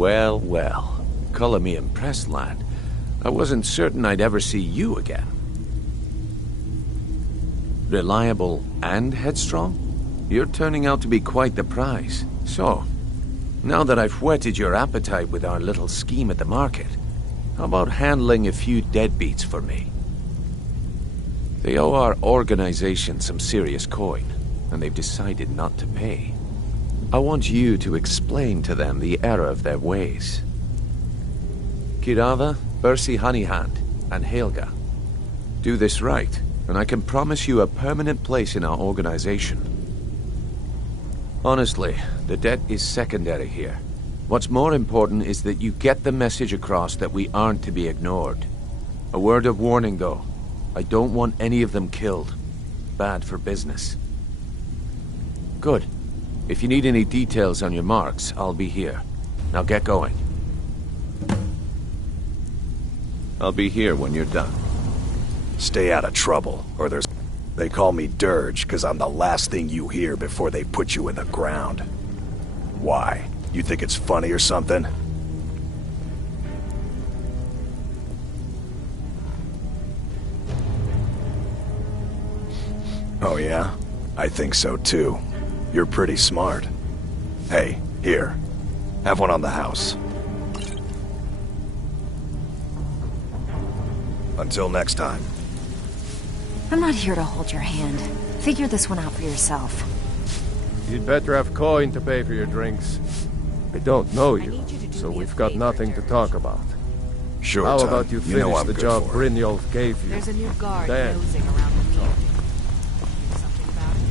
Well, well. Color me impressed, lad. I wasn't certain I'd ever see you again. Reliable and headstrong? You're turning out to be quite the prize. So, now that I've whetted your appetite with our little scheme at the market, how about handling a few deadbeats for me? They owe our organization some serious coin, and they've decided not to pay. I want you to explain to them the error of their ways. Kirava, Bersi Honeyhand, and Helga. Do this right, and I can promise you a permanent place in our organization. Honestly, the debt is secondary here. What's more important is that you get the message across that we aren't to be ignored. A word of warning, though. I don't want any of them killed. Bad for business. Good. If you need any details on your marks, I'll be here. Now get going. I'll be here when you're done. Stay out of trouble, or there's... They call me Dirge, because I'm the last thing you hear before they put you in the ground. Why? You think it's funny or something? Oh yeah? I think so too. You're pretty smart. Hey, here. Have one on the house. Until next time. I'm not here to hold your hand. Figure this one out for yourself. You'd better have coin to pay for your drinks. I don't know you, so we've got nothing to talk about. Sure, How Tom. about you know finish I'm the good job for it. Brynjolf gave you? There's a new guard Then nosing around the meeting. Do something about it.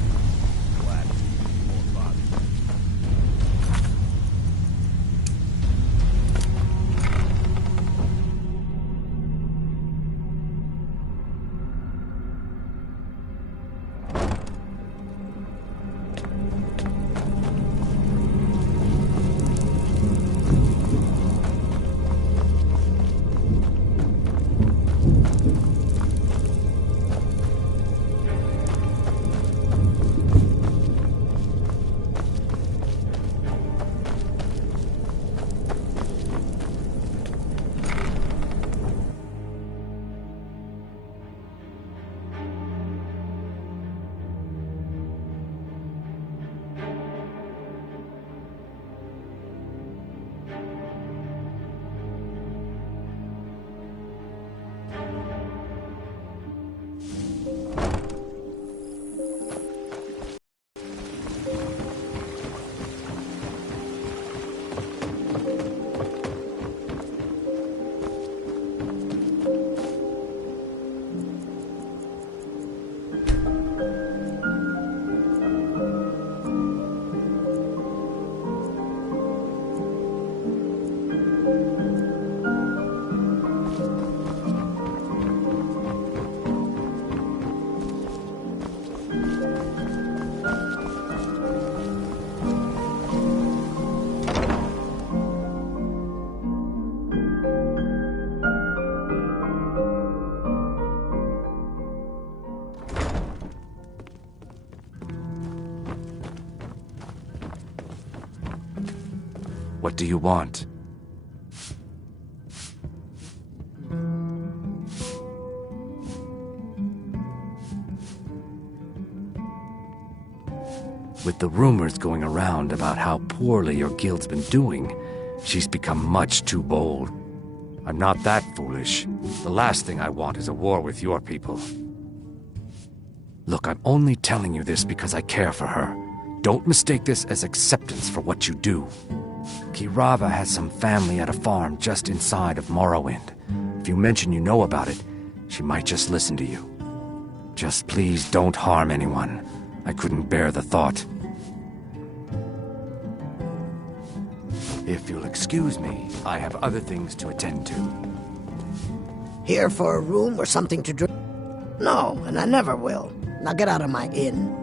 What do you want? With the rumors going around about how poorly your guild's been doing, she's become much too bold. I'm not that foolish. The last thing I want is a war with your people. Look, I'm only telling you this because I care for her. Don't mistake this as acceptance for what you do. Kirava has some family at a farm just inside of Morrowind. If you mention you know about it, she might just listen to you. Just please don't harm anyone. I couldn't bear the thought. If you'll excuse me, I have other things to attend to. Here for a room or something to drink? No, and I never will. Now get out of my inn.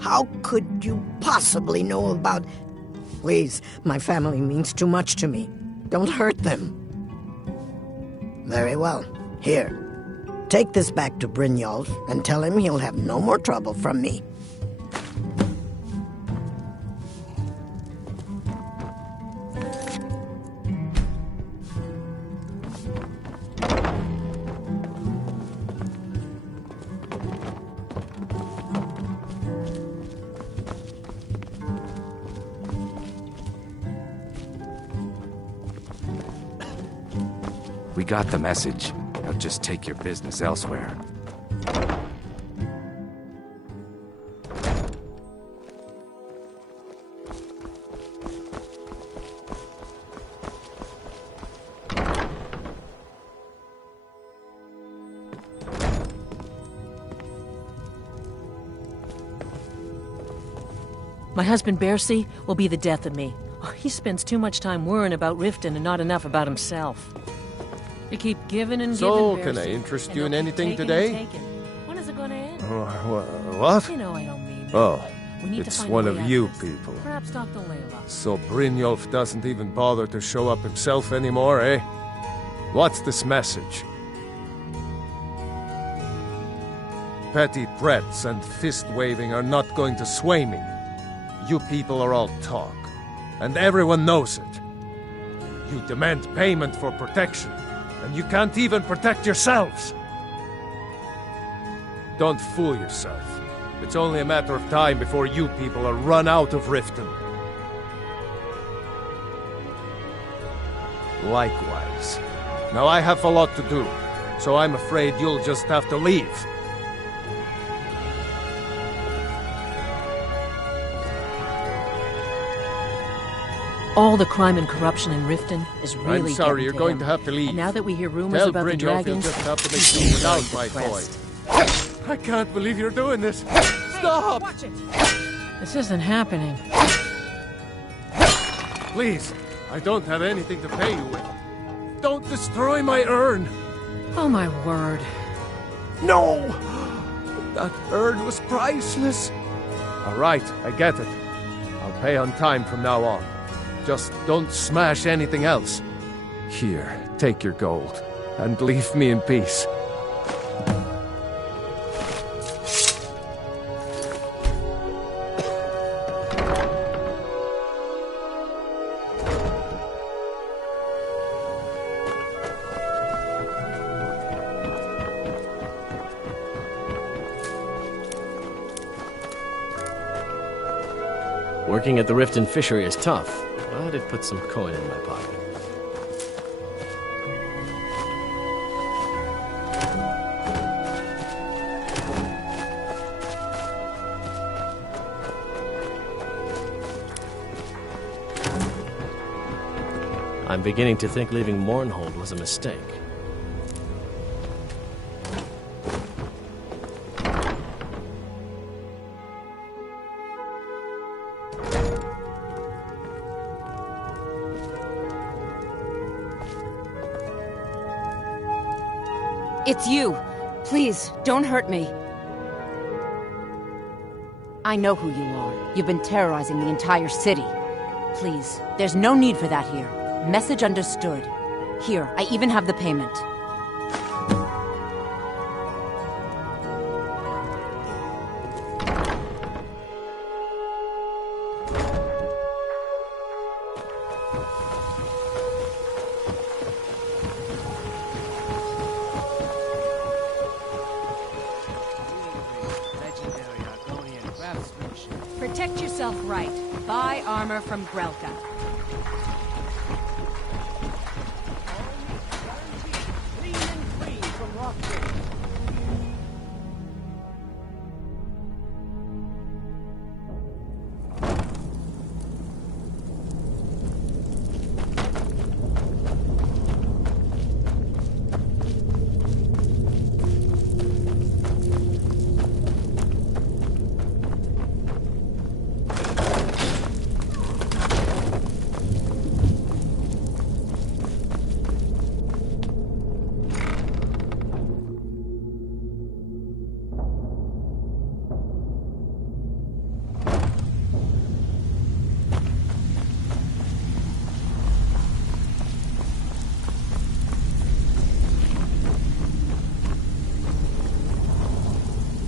How could you possibly know about... Please, my family means too much to me. Don't hurt them. Very well. Here. Take this back to Brynjolf and tell him he'll have no more trouble from me. We got the message. Now just take your business elsewhere. My husband, Bercy, will be the death of me. Oh, he spends too much time worrying about Riften and not enough about himself. You keep giving and giving, So, Bercy, can I interest and you in they'll keep anything taking today? and taking. When is it gonna end? What? You know I don't mean that. Oh, We need to it's find a one way of out you this. people. Perhaps talk to Layla. So Brynjolf doesn't even bother to show up himself anymore, eh? What's this message? Petty threats and fist-waving are not going to sway me. You people are all talk, and everyone knows it. You demand payment for protection, and you can't even protect yourselves. Don't fool yourself. It's only a matter of time before you people are run out of Riften. Likewise. Now I have a lot to do, so I'm afraid you'll just have to leave. All the crime and corruption in Riften is really I'm sorry, getting you're to going him. to have to leave. And now that we hear rumors Tell about the Brynjolf you'll dragons, just have to make he's do without very my toy. depressed. I can't believe you're doing this. Stop! Watch it! This isn't happening. Please, I don't have anything to pay you with. Don't destroy my urn! Oh my word. No! That urn was priceless. All right, I get it. I'll pay on time from now on. Just don't smash anything else. Here, take your gold, and leave me in peace. Working at the Riften fishery is tough, but it puts some coin in my pocket. I'm beginning to think leaving Mournhold was a mistake. It's you. Please, don't hurt me. I know who you are. You've been terrorizing the entire city. Please, there's no need for that here. Message understood. Here, I even have the payment. Protect yourself right. Buy armor from Grelka.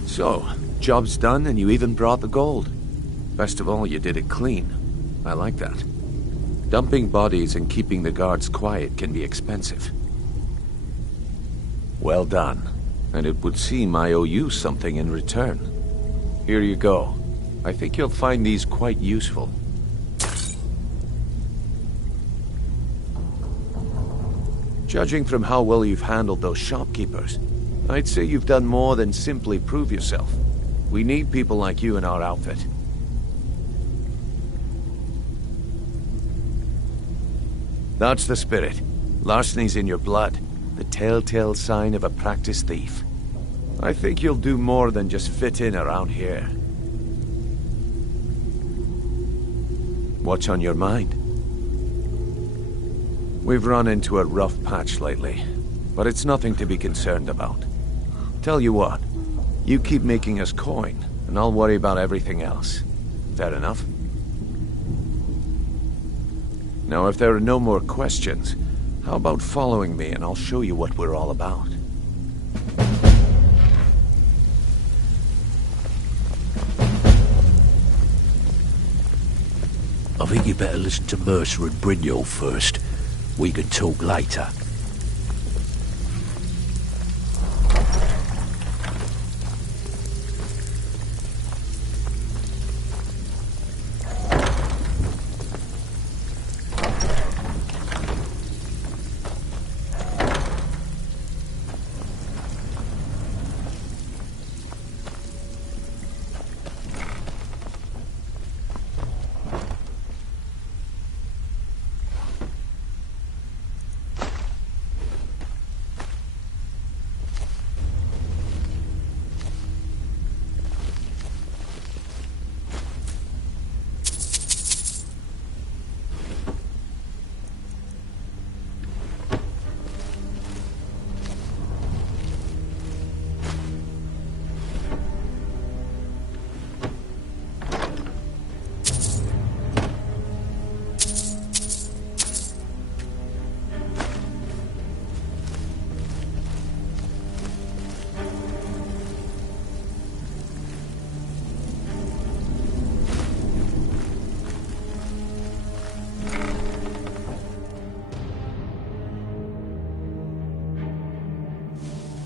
So, job's done and you even brought the gold. Best of all, you did it clean. I like that. Dumping bodies and keeping the guards quiet can be expensive. Well done. And it would seem I owe you something in return. Here you go. I think you'll find these quite useful. Judging from how well you've handled those shopkeepers, I'd say you've done more than simply prove yourself. We need people like you in our outfit. That's the spirit. Larceny's in your blood, the telltale sign of a practiced thief. I think you'll do more than just fit in around here. What's on your mind? We've run into a rough patch lately, but it's nothing to be concerned about. Tell you what, you keep making us coin, and I'll worry about everything else. Fair enough? Now, if there are no more questions, how about following me and I'll show you what we're all about? I think you better listen to Mercer and Brynjolf first. We can talk later.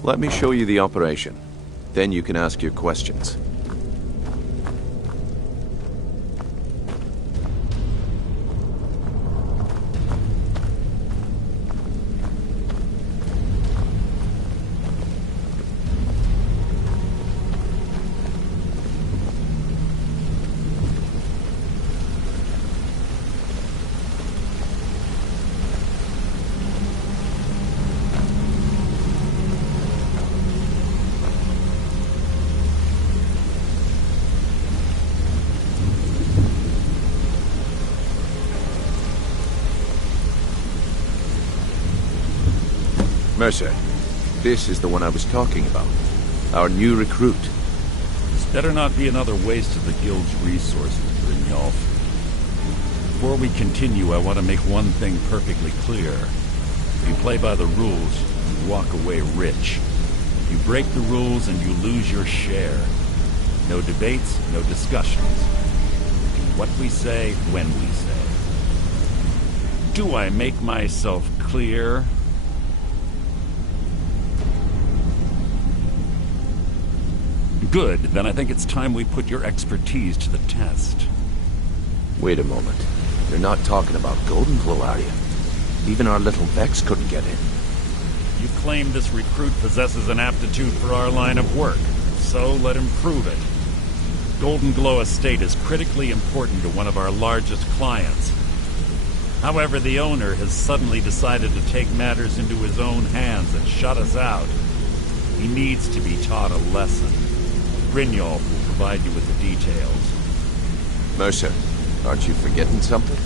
Let me show you the operation. Then you can ask your questions. Mercer, this is the one I was talking about. Our new recruit. This better not be another waste of the Guild's resources, Brynjolf. Before we continue, I want to make one thing perfectly clear. If you play by the rules, you walk away rich. You break the rules and you lose your share. No debates, no discussions. Do what we say, when we say. Do I make myself clear? Good, then I think it's time we put your expertise to the test. Wait a moment. You're not talking about Goldenglow, are you? Even our little Vex couldn't get in. You claim this recruit possesses an aptitude for our line of work, so let him prove it. Goldenglow Estate is critically important to one of our largest clients. However, the owner has suddenly decided to take matters into his own hands and shut us out. He needs to be taught a lesson. Brynjolf will provide you with the details. Mercer, aren't you forgetting something?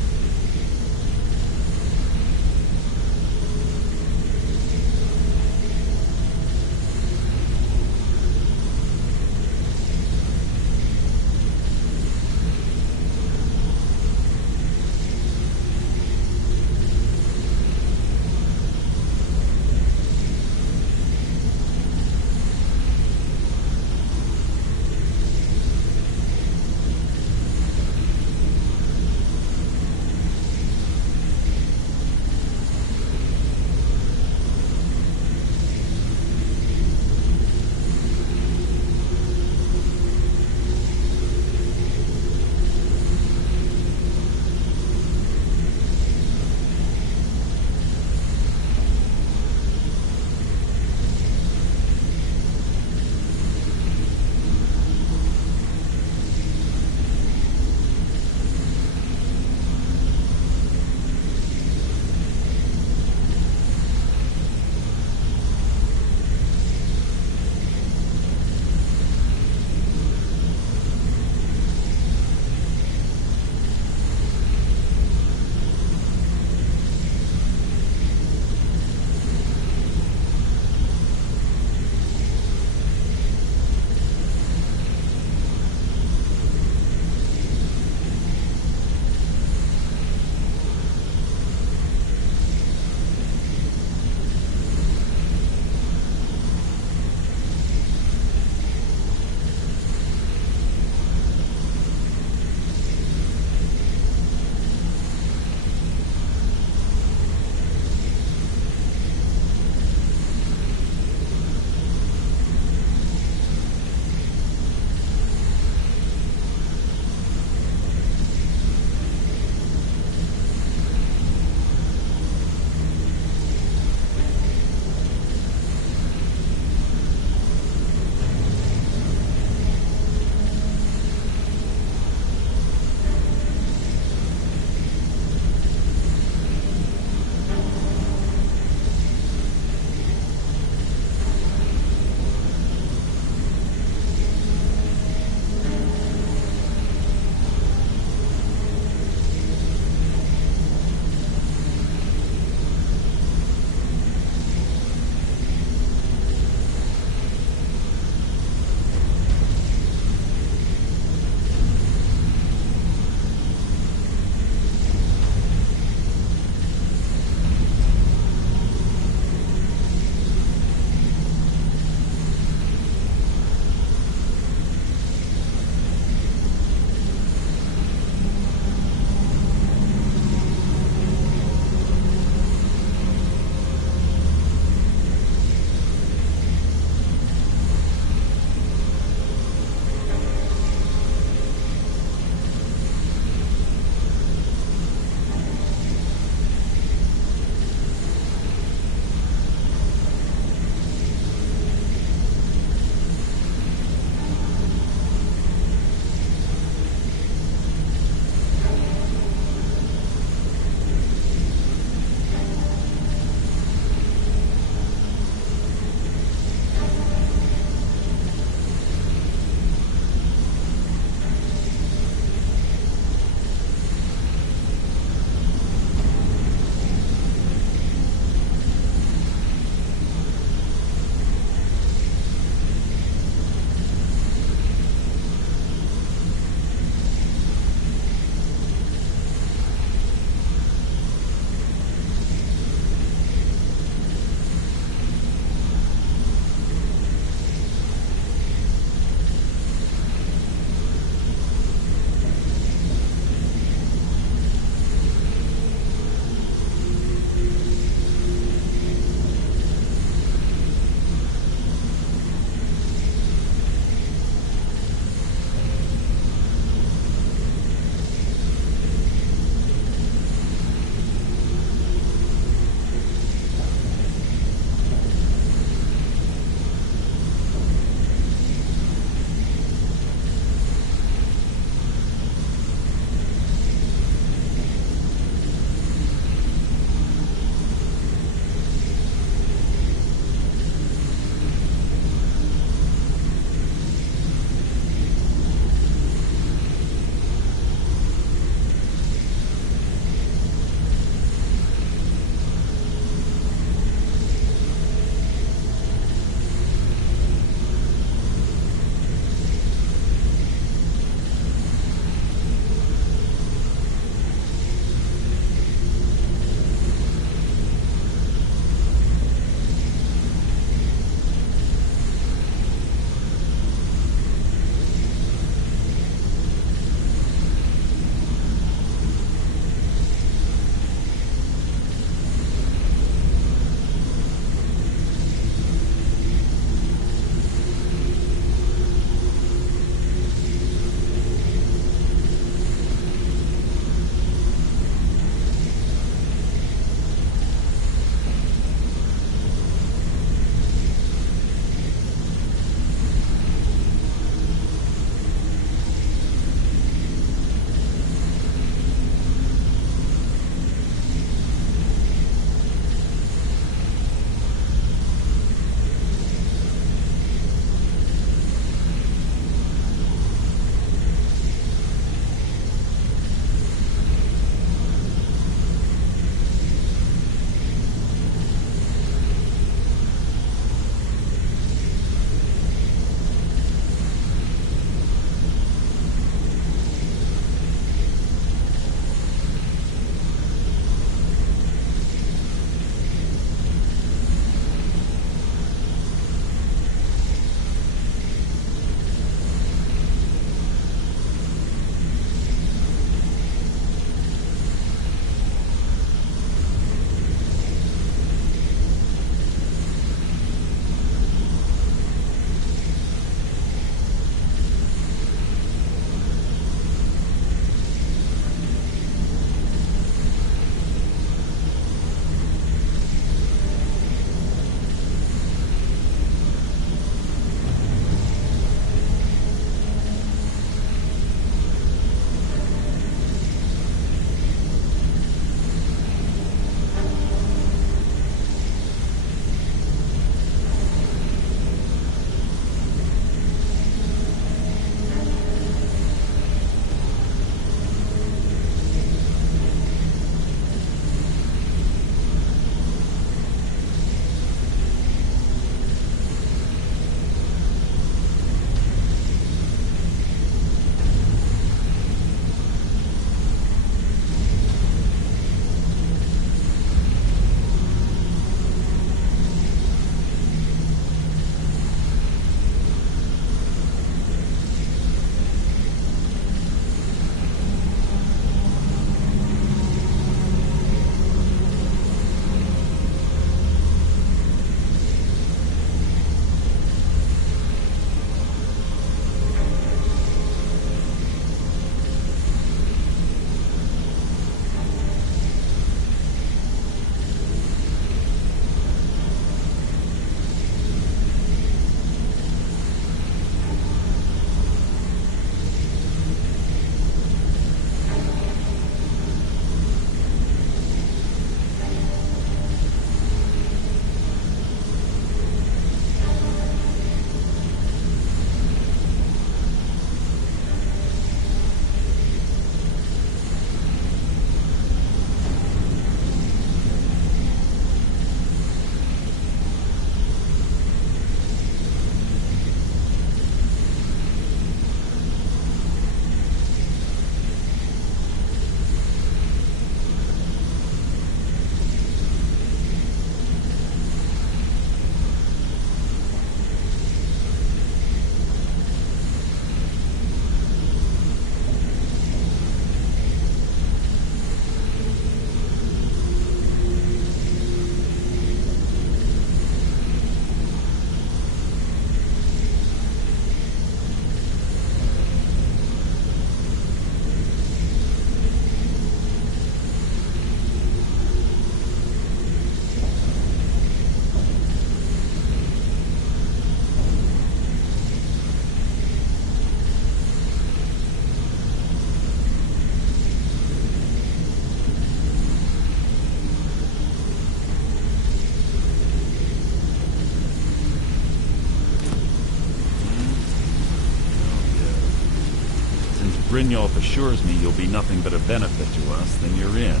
Brynjolf assures me you'll be nothing but a benefit to us, then you're in.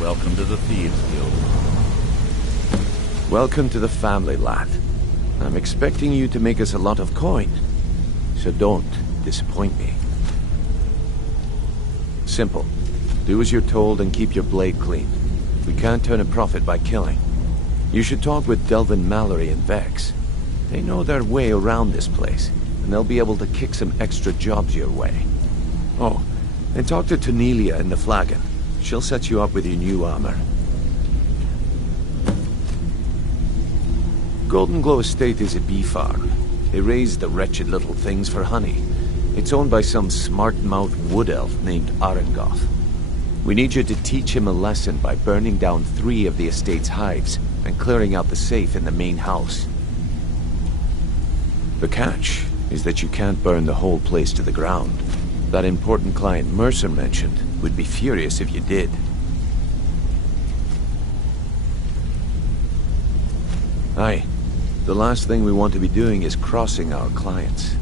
Welcome to the Thieves Guild. Welcome to the family, lad. I'm expecting you to make us a lot of coin, so don't disappoint me. Simple. Do as you're told and keep your blade clean. We can't turn a profit by killing. You should talk with Delvin Mallory and Vex. They know their way around this place, and they'll be able to kick some extra jobs your way. Oh, and talk to Tanelia in the Flagon. She'll set you up with your new armor. Golden Glow Estate is a bee farm. They raise the wretched little things for honey. It's owned by some smart-mouthed wood elf named Arengoth. We need you to teach him a lesson by burning down 3 of the estate's hives and clearing out the safe in the main house. The catch is that you can't burn the whole place to the ground. That important client Mercer mentioned would be furious if you did. Aye. The last thing we want to be doing is crossing our clients.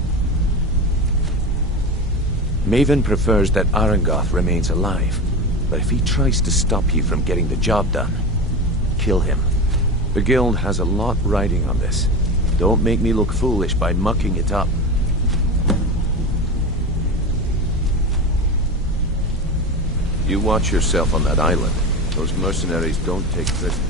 Maven prefers that Arengoth remains alive, but if he tries to stop you from getting the job done, kill him. The guild has a lot riding on this. Don't make me look foolish by mucking it up. You watch yourself on that island. Those mercenaries don't take prisoners.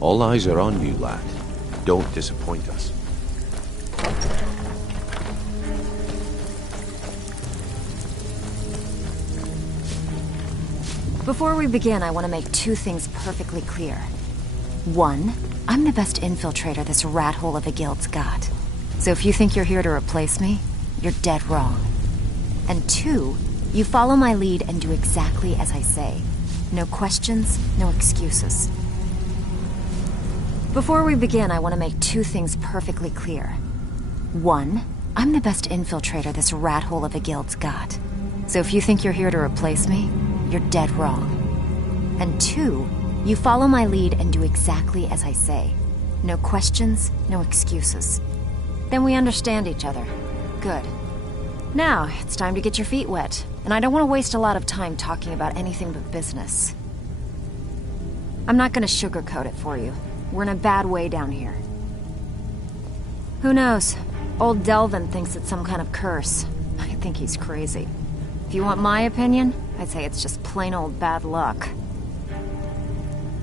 All eyes are on you, lad. Don't disappoint us. Before we begin, I want to make 2 things perfectly clear. 1, I'm the best infiltrator this rat hole of a guild's got. So if you think you're here to replace me, you're dead wrong. And 2, you follow my lead and do exactly as I say. No questions, no excuses. Before we begin, I want to make 2 things perfectly clear. 1, I'm the best infiltrator this rat hole of a guild's got. So if you think you're here to replace me, you're dead wrong. And 2, you follow my lead and do exactly as I say. No questions, no excuses. Then we understand each other. Good. Now, it's time to get your feet wet, and I don't want to waste a lot of time talking about anything but business. I'm not going to sugarcoat it for you. We're in a bad way down here. Who knows? Old Delvin thinks it's some kind of curse. I think he's crazy. If you want my opinion, I'd say it's just plain old bad luck.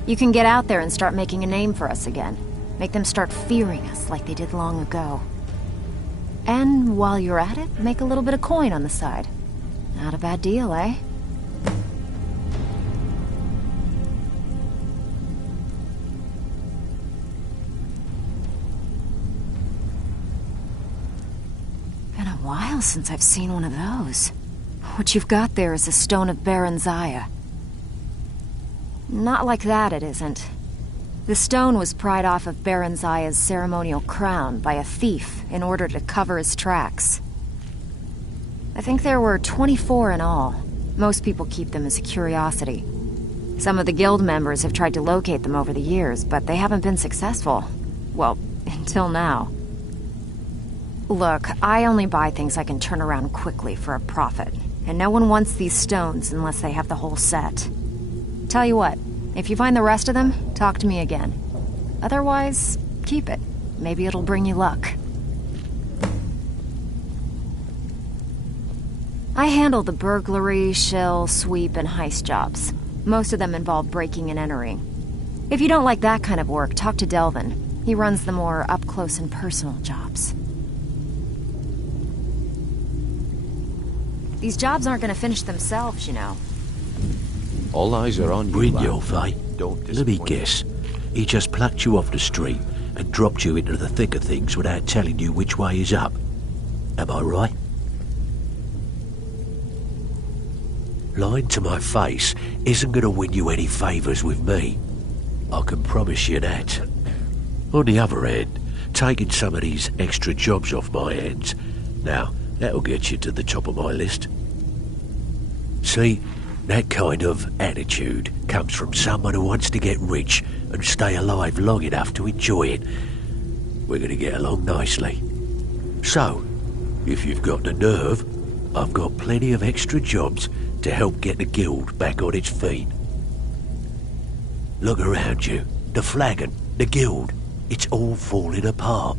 You can get out there and start making a name for us again. Make them start fearing us like they did long ago. And while you're at it, make a little bit of coin on the side. Not a bad deal, eh? While since I've seen one of those. What you've got there is a stone of Baron Zaya. Not like that, it isn't. The stone was pried off of Baron Zaya's ceremonial crown by a thief in order to cover his tracks. I think there were 24 in all. Most people keep them as a curiosity. Some of the guild members have tried to locate them over the years, but they haven't been successful. Well, until now. Look, I only buy things I can turn around quickly for a profit, and no one wants these stones unless they have the whole set. Tell you what, if you find the rest of them, talk to me again. Otherwise, keep it. Maybe it'll bring you luck. I handle the burglary, shill, sweep, and heist jobs. Most of them involve breaking and entering. If you don't like that kind of work, talk to Delvin. He runs the more up-close and personal jobs. These jobs aren't gonna finish themselves, you know. All eyes are on you, Brynjolf, lad. eh? Don't Let me disappoint. guess. He just plucked you off the street and dropped you into the thick of things without telling you which way is up. Am I right? Lying to my face isn't going to win you any favours with me. I can promise you that. On the other hand, taking some of these extra jobs off my hands, now, that'll get you to the top of my list. See, that kind of attitude comes from someone who wants to get rich and stay alive long enough to enjoy it. We're going to get along nicely. So, if you've got the nerve, I've got plenty of extra jobs to help get the guild back on its feet. Look around you. The flagon, the guild, it's all falling apart.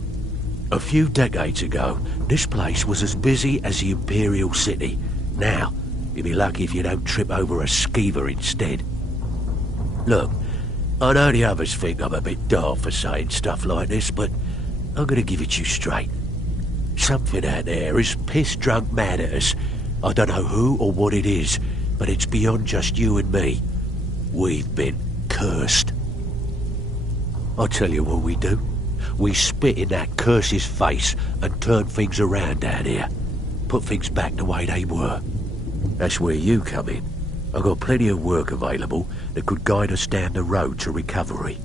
A few decades ago, this place was as busy as the Imperial City. Now, you'll be lucky if you don't trip over a skeever instead. Look, I know the others think I'm a bit daft for saying stuff like this, but I'm gonna give it you straight. Something out there is piss-drunk mad at us. I don't know who or what it is, but it's beyond just you and me. We've been cursed. I'll tell you what we do. We spit in that curse's face and turn things around down here. Put things back the way they were. That's where you come in. I've got plenty of work available that could guide us down the road to recovery.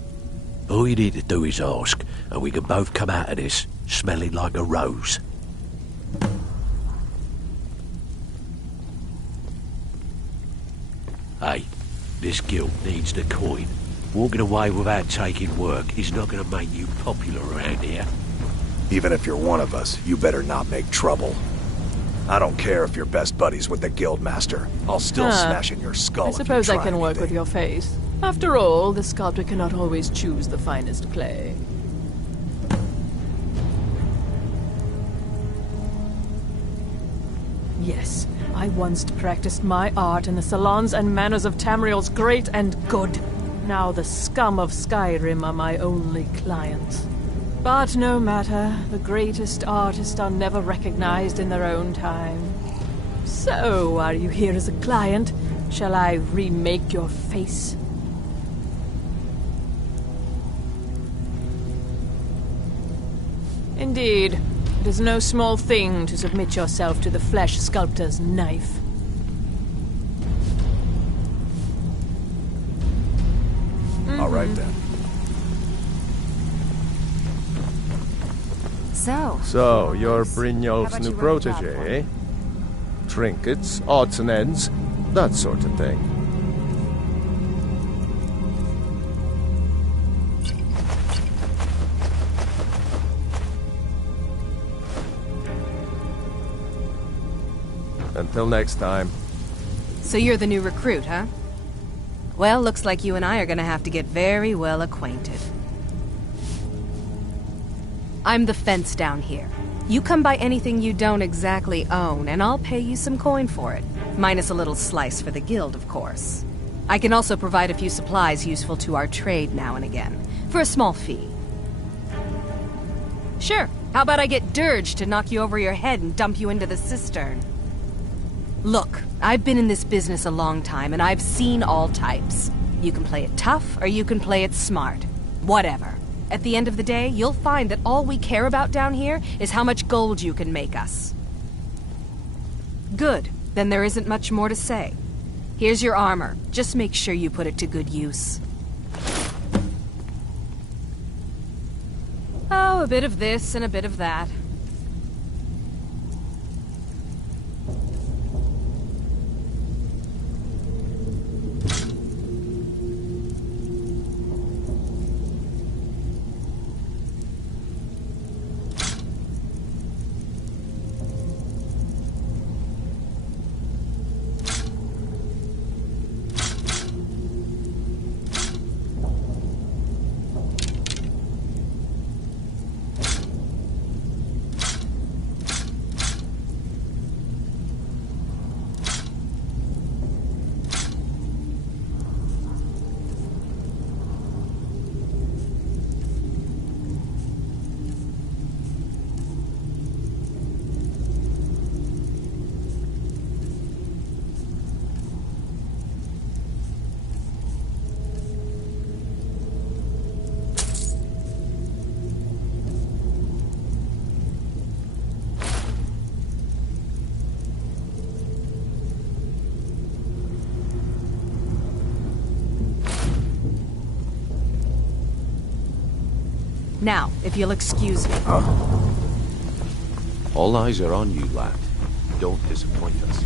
All you need to do is ask, and we can both come out of this smelling like a rose. Hey, this guild needs the coin. Walking away without taking work is not going to make you popular around here. Even if you're one of us, you better not make trouble. I don't care if you're best buddies with the guildmaster. I'll still smash in your skull. I if you suppose I try can work with anything. your face. After all, the sculptor cannot always choose the finest clay. Yes, I once practiced my art in the salons and manners of Tamriel's great and good. Now the scum of Skyrim are my only clients. But no matter, the greatest artists are never recognized in their own time. So, are you here as a client? Shall I remake your face? Indeed. It is no small thing to submit yourself to the flesh sculptor's knife. All right then. So, you're How Brynjolf's about new you run the job protege, for eh? Trinkets, odds and ends, that sort of thing. Until next time. So you're the new recruit, huh? Well, looks like you and I are gonna have to get very well acquainted. I'm the fence down here. You come by anything you don't exactly own, and I'll pay you some coin for it. Minus a little slice for the guild, of course. I can also provide a few supplies useful to our trade now and again, for a small fee. Sure, how about I get Dirge to knock you over your head and dump you into the cistern? Look, I've been in this business a long time, and I've seen all types. You can play it tough, or you can play it smart. Whatever. At the end of the day, you'll find that all we care about down here is how much gold you can make us. Good. Then there isn't much more to say. Here's your armor. Just make sure you put it to good use. Oh, a bit of this and a bit of that. Now, if you'll excuse me. All eyes are on you, lad. Don't disappoint us.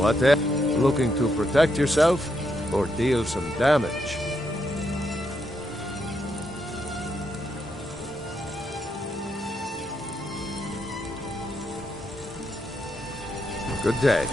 What else? Looking to protect yourself or deal some damage? Good day.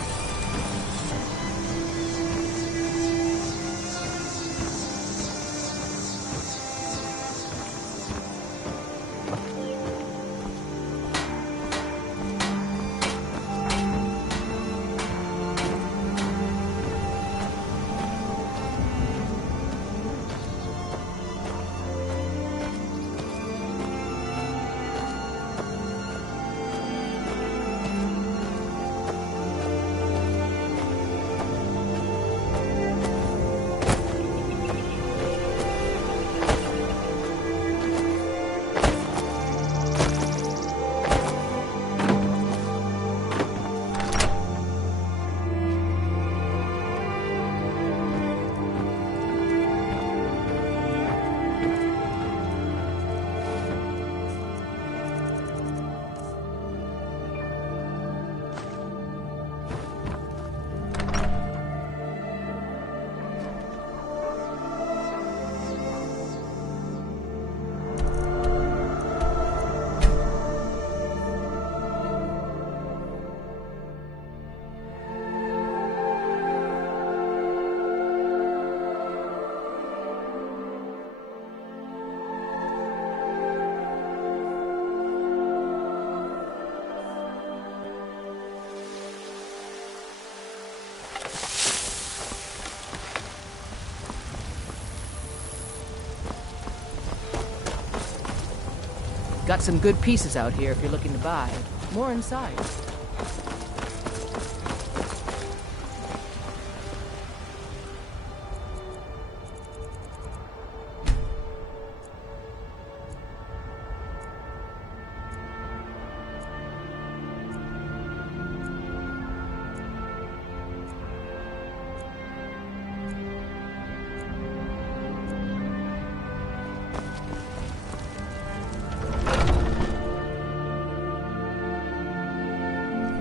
Got some good pieces out here if you're looking to buy. More inside.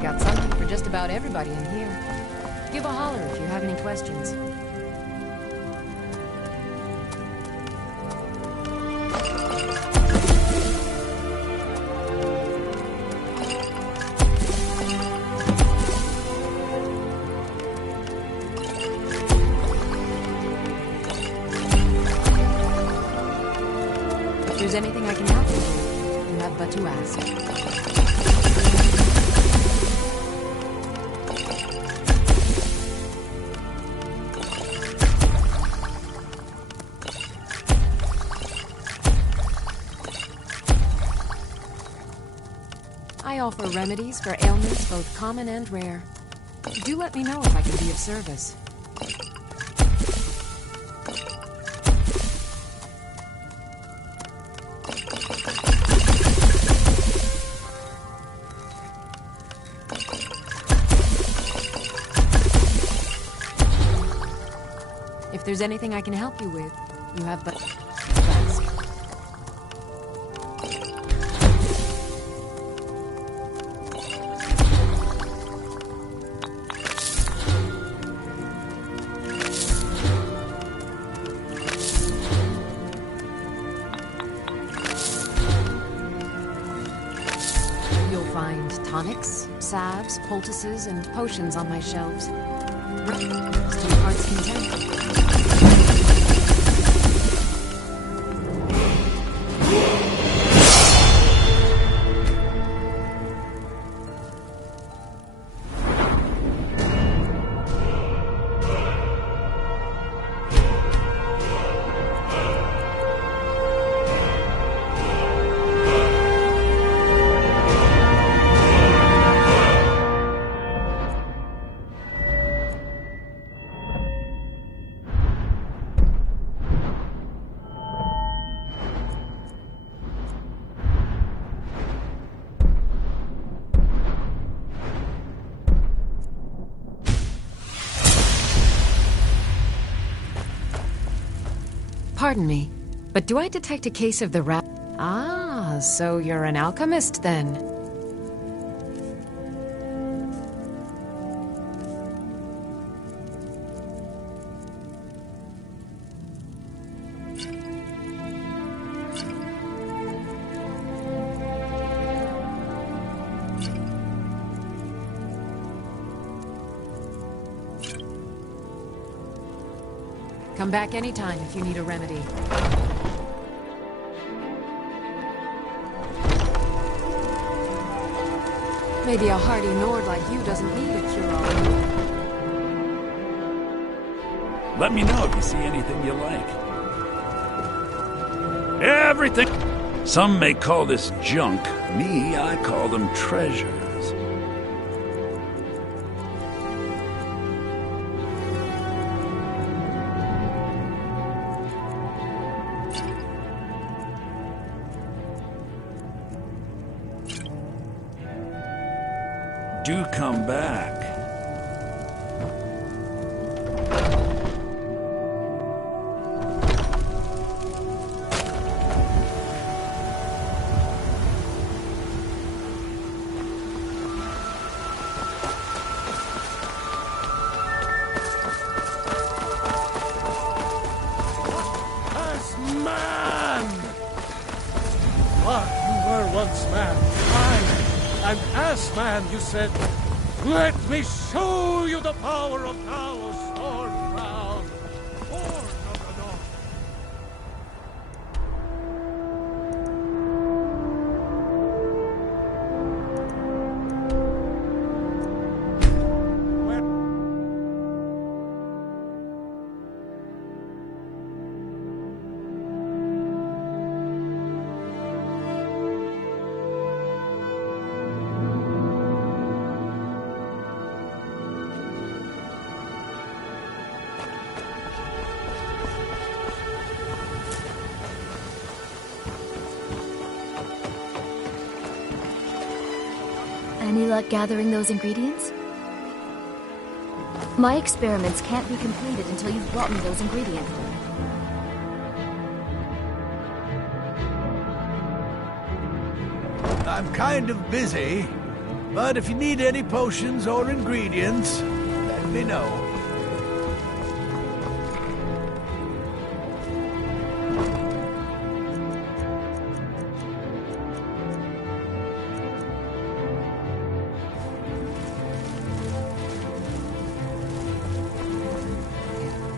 Got something for just about everybody in here. Give a holler if you have any questions. If there's anything I can help you with, you have but to ask. I offer remedies for ailments both common and rare. Do let me know if I can be of service. If there's anything I can help you with, you have but to ask. You'll find tonics, salves, poultices, and potions on my shelves. To your heart's content. Pardon me, but do I detect a case of the rat? Ah, so you're an alchemist then. Come back anytime if you need a remedy. Maybe a hardy Nord like you doesn't need a cure-all. Let me know if you see anything you like. Everything! Some may call this junk. Me, I call them treasures. Do come back. Man! What? You were once man. I'm Ass-Man, you said. Let me show you the power of Talos Stormcrown. Born of the North. Any luck gathering those ingredients? My experiments can't be completed until you've brought me those ingredients. I'm kind of busy, but if you need any potions or ingredients, let me know.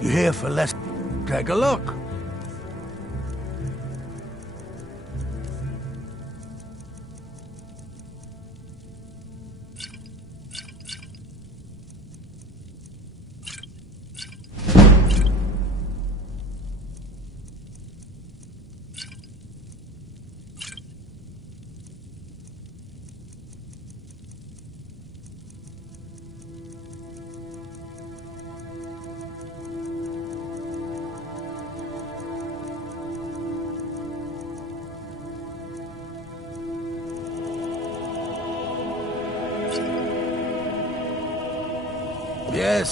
You here for less? Take a look.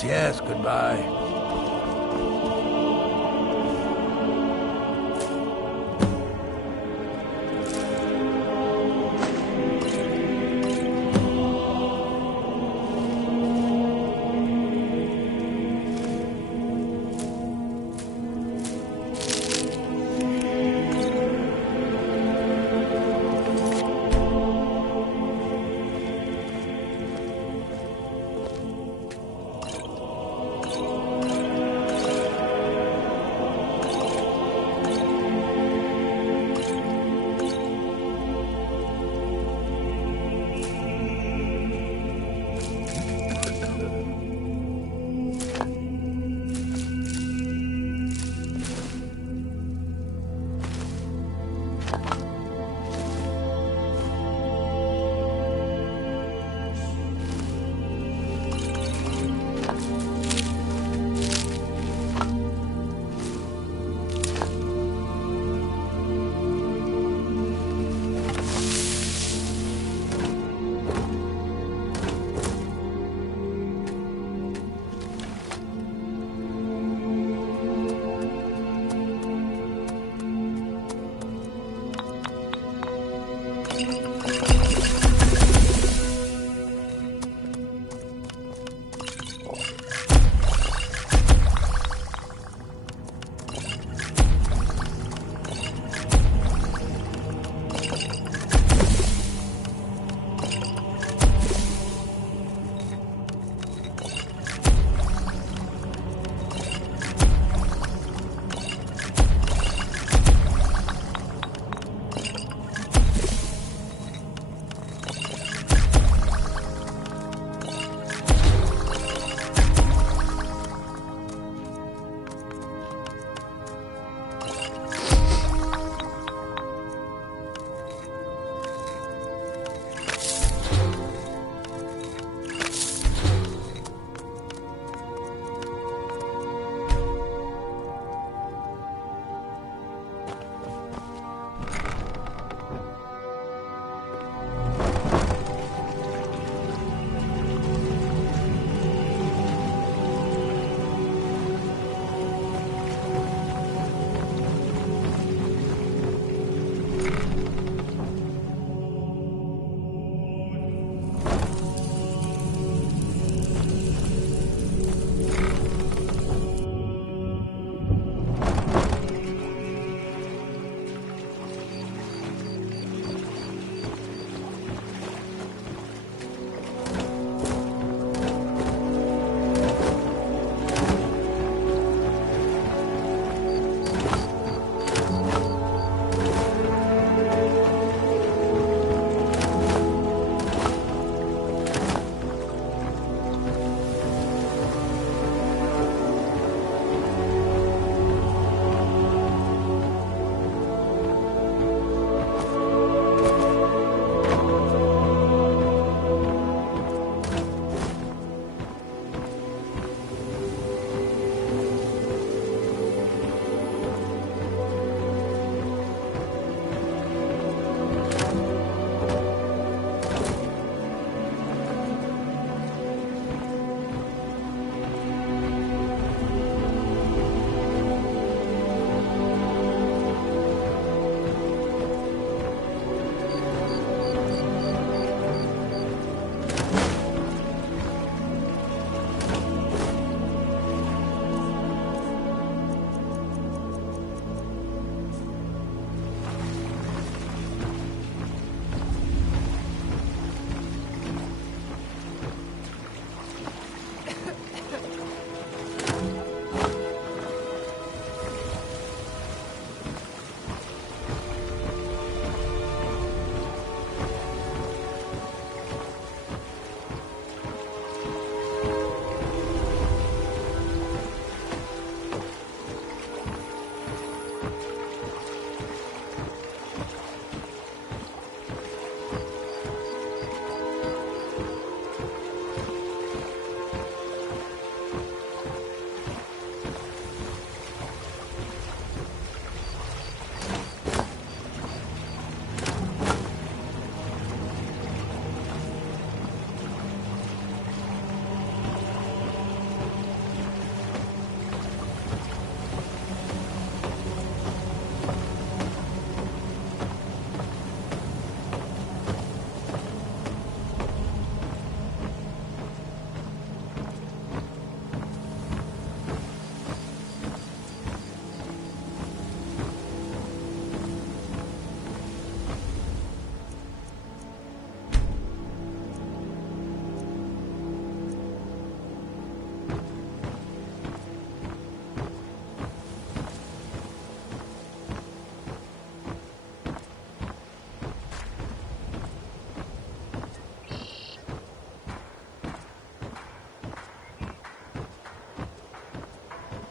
Yes, goodbye.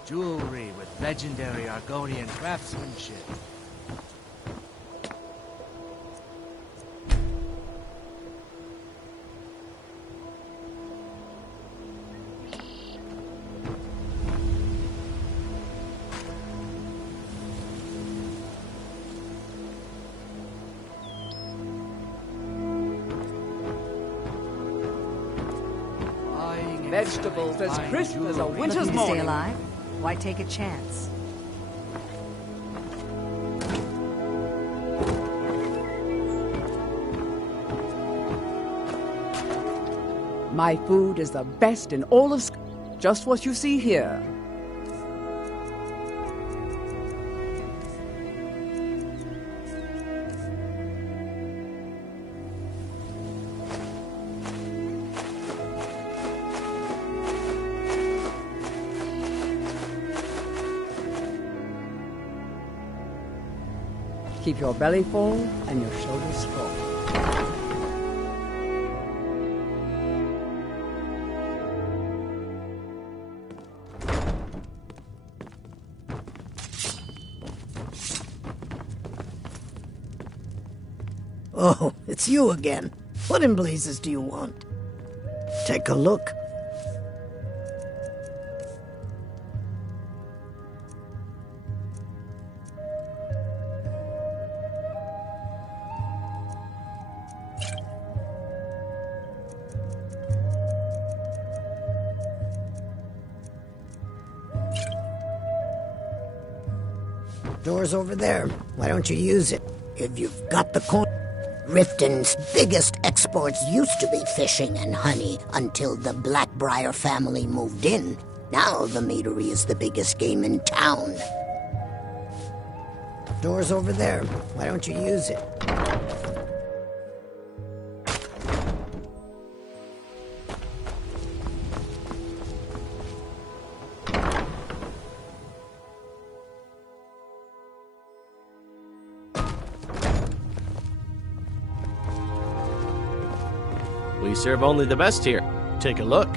Jewelry with legendary Argonian craftsmanship. Vegetables as crisp as a winter's Looking to stay morning. alive? Why take a chance? My food is the best in all of just what you see here. Keep your belly full and your shoulders strong. Oh, it's you again. What in blazes do you want? Take a look. Door's over there. Why don't you use it? If you've got the coin. Riften's biggest exports used to be fishing and honey until the Blackbriar family moved in. Now the meadery is the biggest game in town. Door's over there. Why don't you use it? We serve only the best here. Take a look.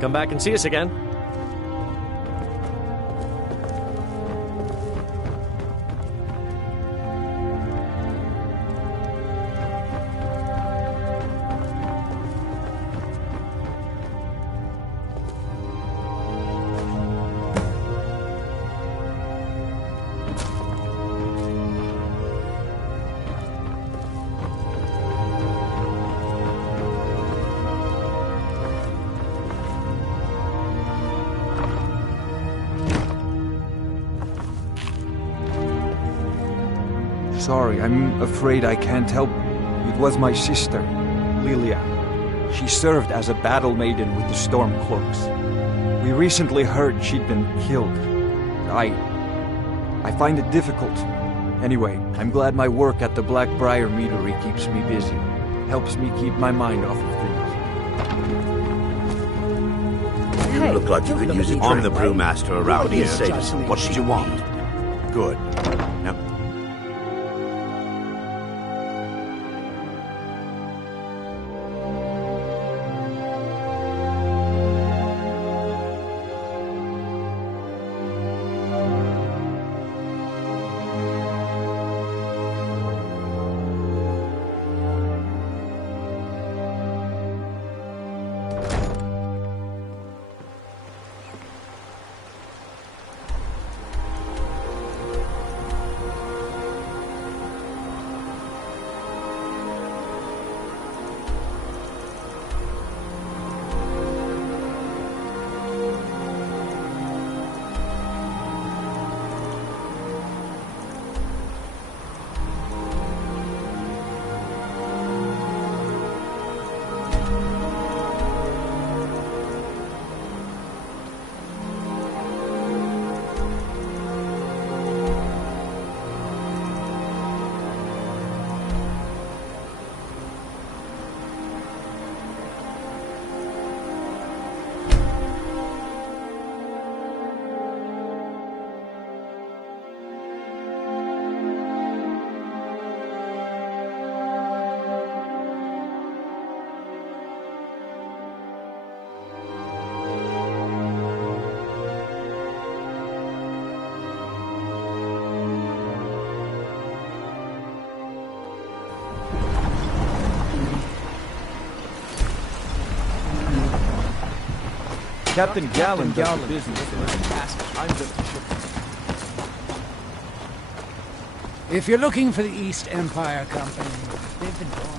Come back and see us again. Sorry, I'm afraid I can't help. It was my sister, Lilia. She served as a battle maiden with the Stormcloaks. We recently heard she'd been killed. I find it difficult. Anyway, I'm glad my work at the Blackbriar Meadery keeps me busy. Helps me keep my mind off of things. You look like you could use a drink. I'm the brewmaster around here. What did you want? Good. Now, Captain Gallen does the business. I'm just a ship. If you're looking for the East Empire Company, they've been gone.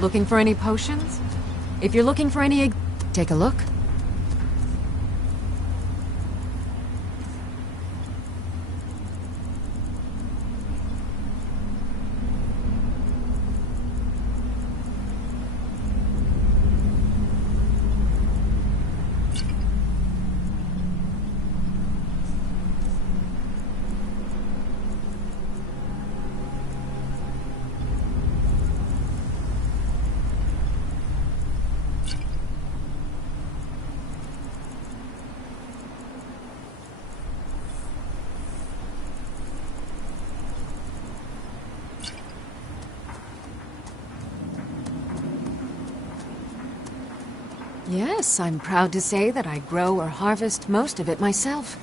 Looking for any potions? If you're looking for any, take a look. Yes, I'm proud to say that I grow or harvest most of it myself.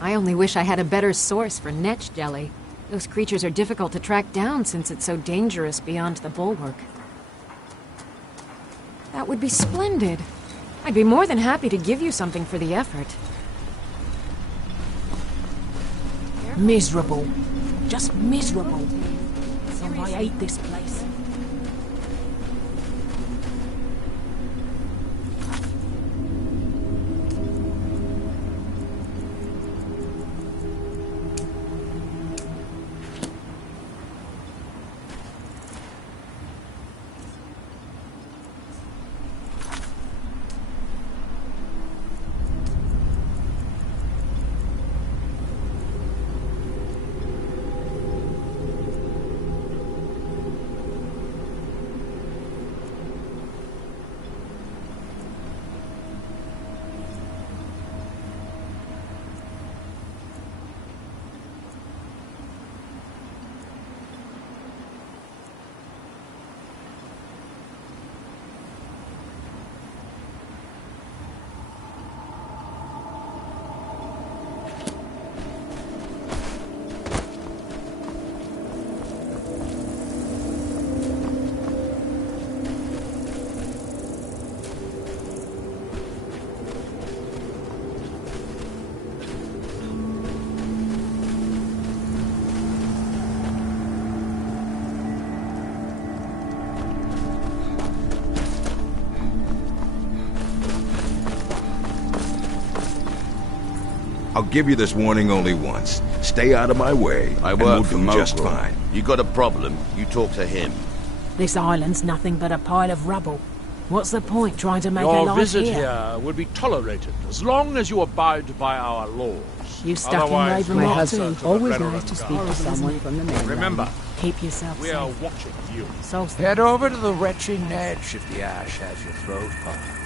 I only wish I had a better source for netch jelly. Those creatures are difficult to track down since it's so dangerous beyond the bulwark. That would be splendid. I'd be more than happy to give you something for the effort. Miserable. Just miserable. So I hate this place. I'll give you this warning only once. Stay out of my way, I and work we'll for do just Mogul. fine. You got a problem, you talk to him. This island's nothing but a pile of rubble. What's the point trying to make a Your life visit here? here will be tolerated as long as you abide by our laws. You stuck in Otherwise, Raven we'll Rock answer too. to the Always Federal nice to speak Guard. to someone from the mainland. Remember, Keep yourself we safe. are watching you. Head over to the wretched Nedge if the ash has your throat parched.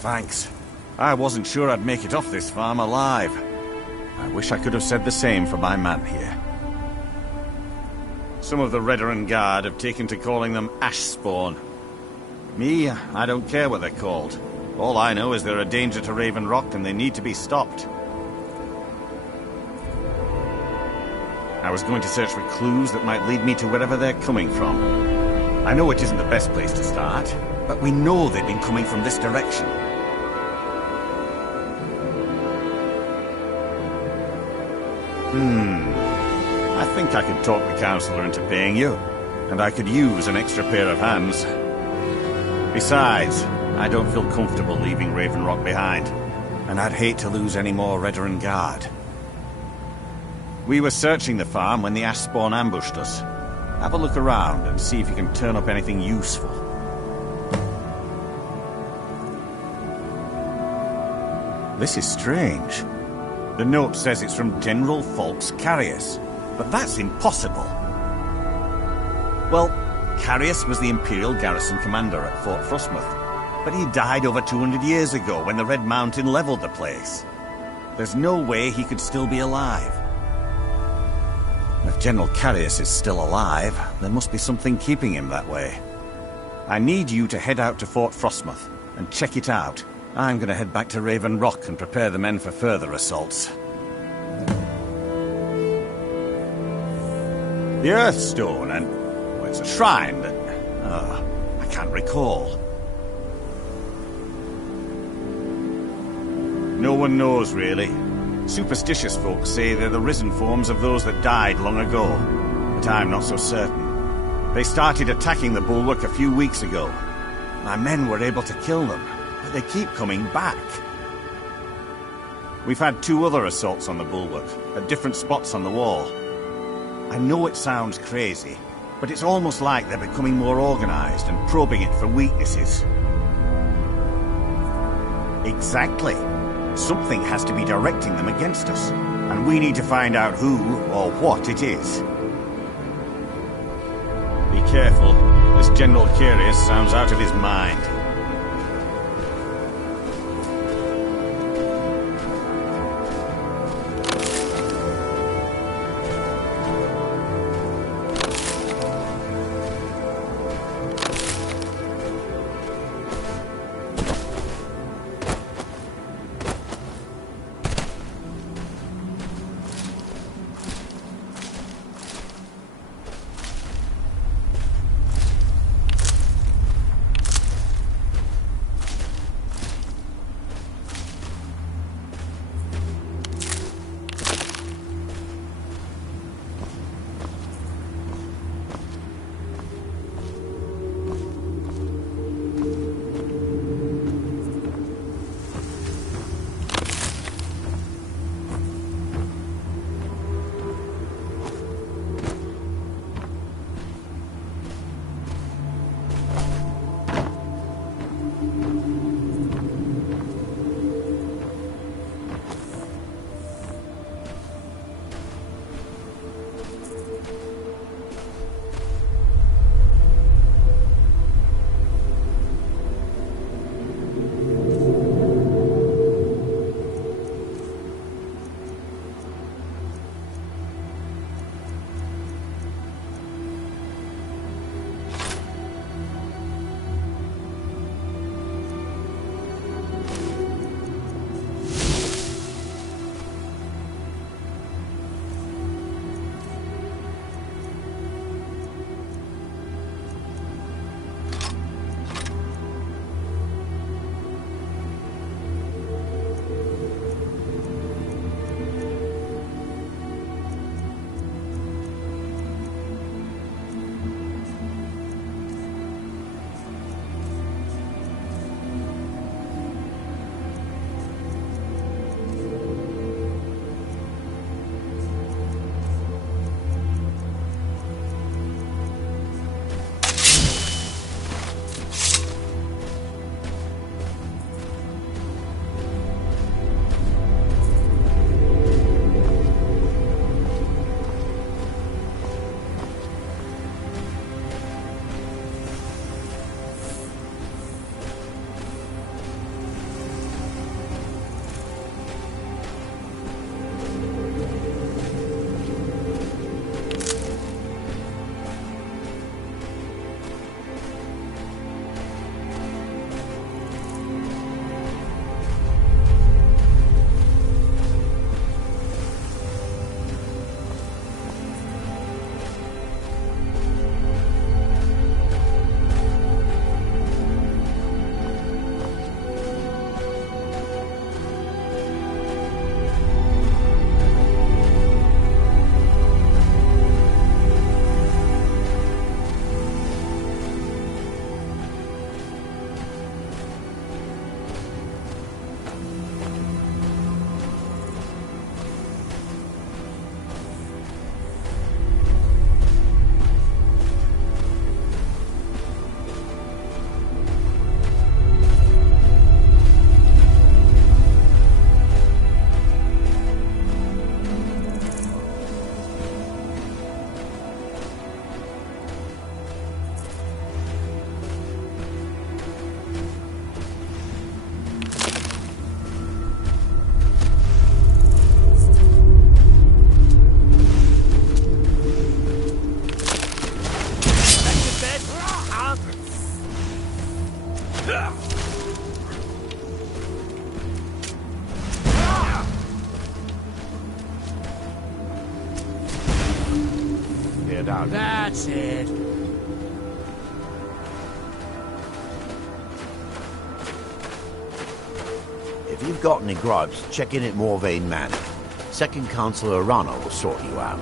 Thanks. I wasn't sure I'd make it off this farm alive. I wish I could have said the same for my man here. Some of the Redoran Guard have taken to calling them Ashspawn. Me, I don't care what they're called. All I know is they're a danger to Raven Rock and they need to be stopped. I was going to search for clues that might lead me to wherever they're coming from. I know it isn't the best place to start, but we know they've been coming from this direction. I think I could talk the Councillor into paying you, and I could use an extra pair of hands. Besides, I don't feel comfortable leaving Raven Rock behind, and I'd hate to lose any more Redoran Guard. We were searching the farm when the Ashspawn ambushed us. Have a look around and see if you can turn up anything useful. This is strange. The note says it's from General Falks Carius, but that's impossible. Well, Carius was the Imperial garrison commander at Fort Frostmoth, but he died over 200 years ago when the Red Mountain leveled the place. There's no way he could still be alive. If General Carius is still alive, there must be something keeping him that way. I need you to head out to Fort Frostmoth and check it out. I'm going to head back to Raven Rock and prepare the men for further assaults. The Earthstone and... well, it's a shrine that... I can't recall. No one knows, really. Superstitious folks say they're the risen forms of those that died long ago, but I'm not so certain. They started attacking the bulwark a few weeks ago. My men were able to kill them, but they keep coming back. We've had 2 other assaults on the bulwark, at different spots on the wall. I know it sounds crazy, but it's almost like they're becoming more organized and probing it for weaknesses. Exactly. Something has to be directing them against us, and we need to find out who or what it is. Be careful. This General Carius sounds out of his mind. Get out. That's it. If you've got any gripes, check in at Morvain Manor. Second Councillor Arana will sort you out.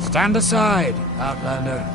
Stand aside, Outlander.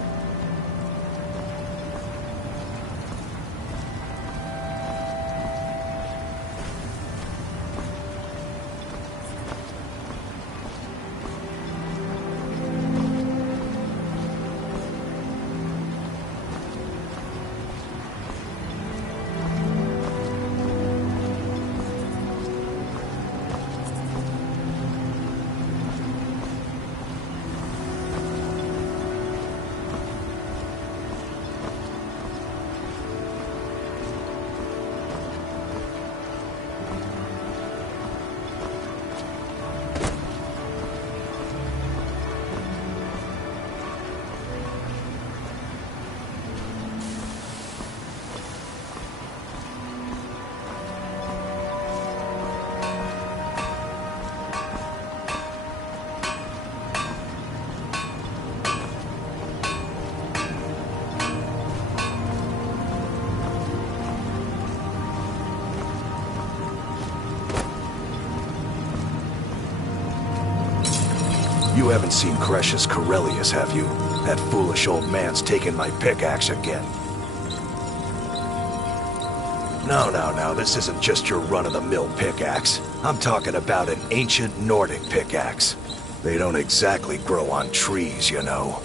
You haven't seen Cresius Corellius, have you? That foolish old man's taken my pickaxe again. No, this isn't just your run-of-the-mill pickaxe. I'm talking about an ancient Nordic pickaxe. They don't exactly grow on trees, you know.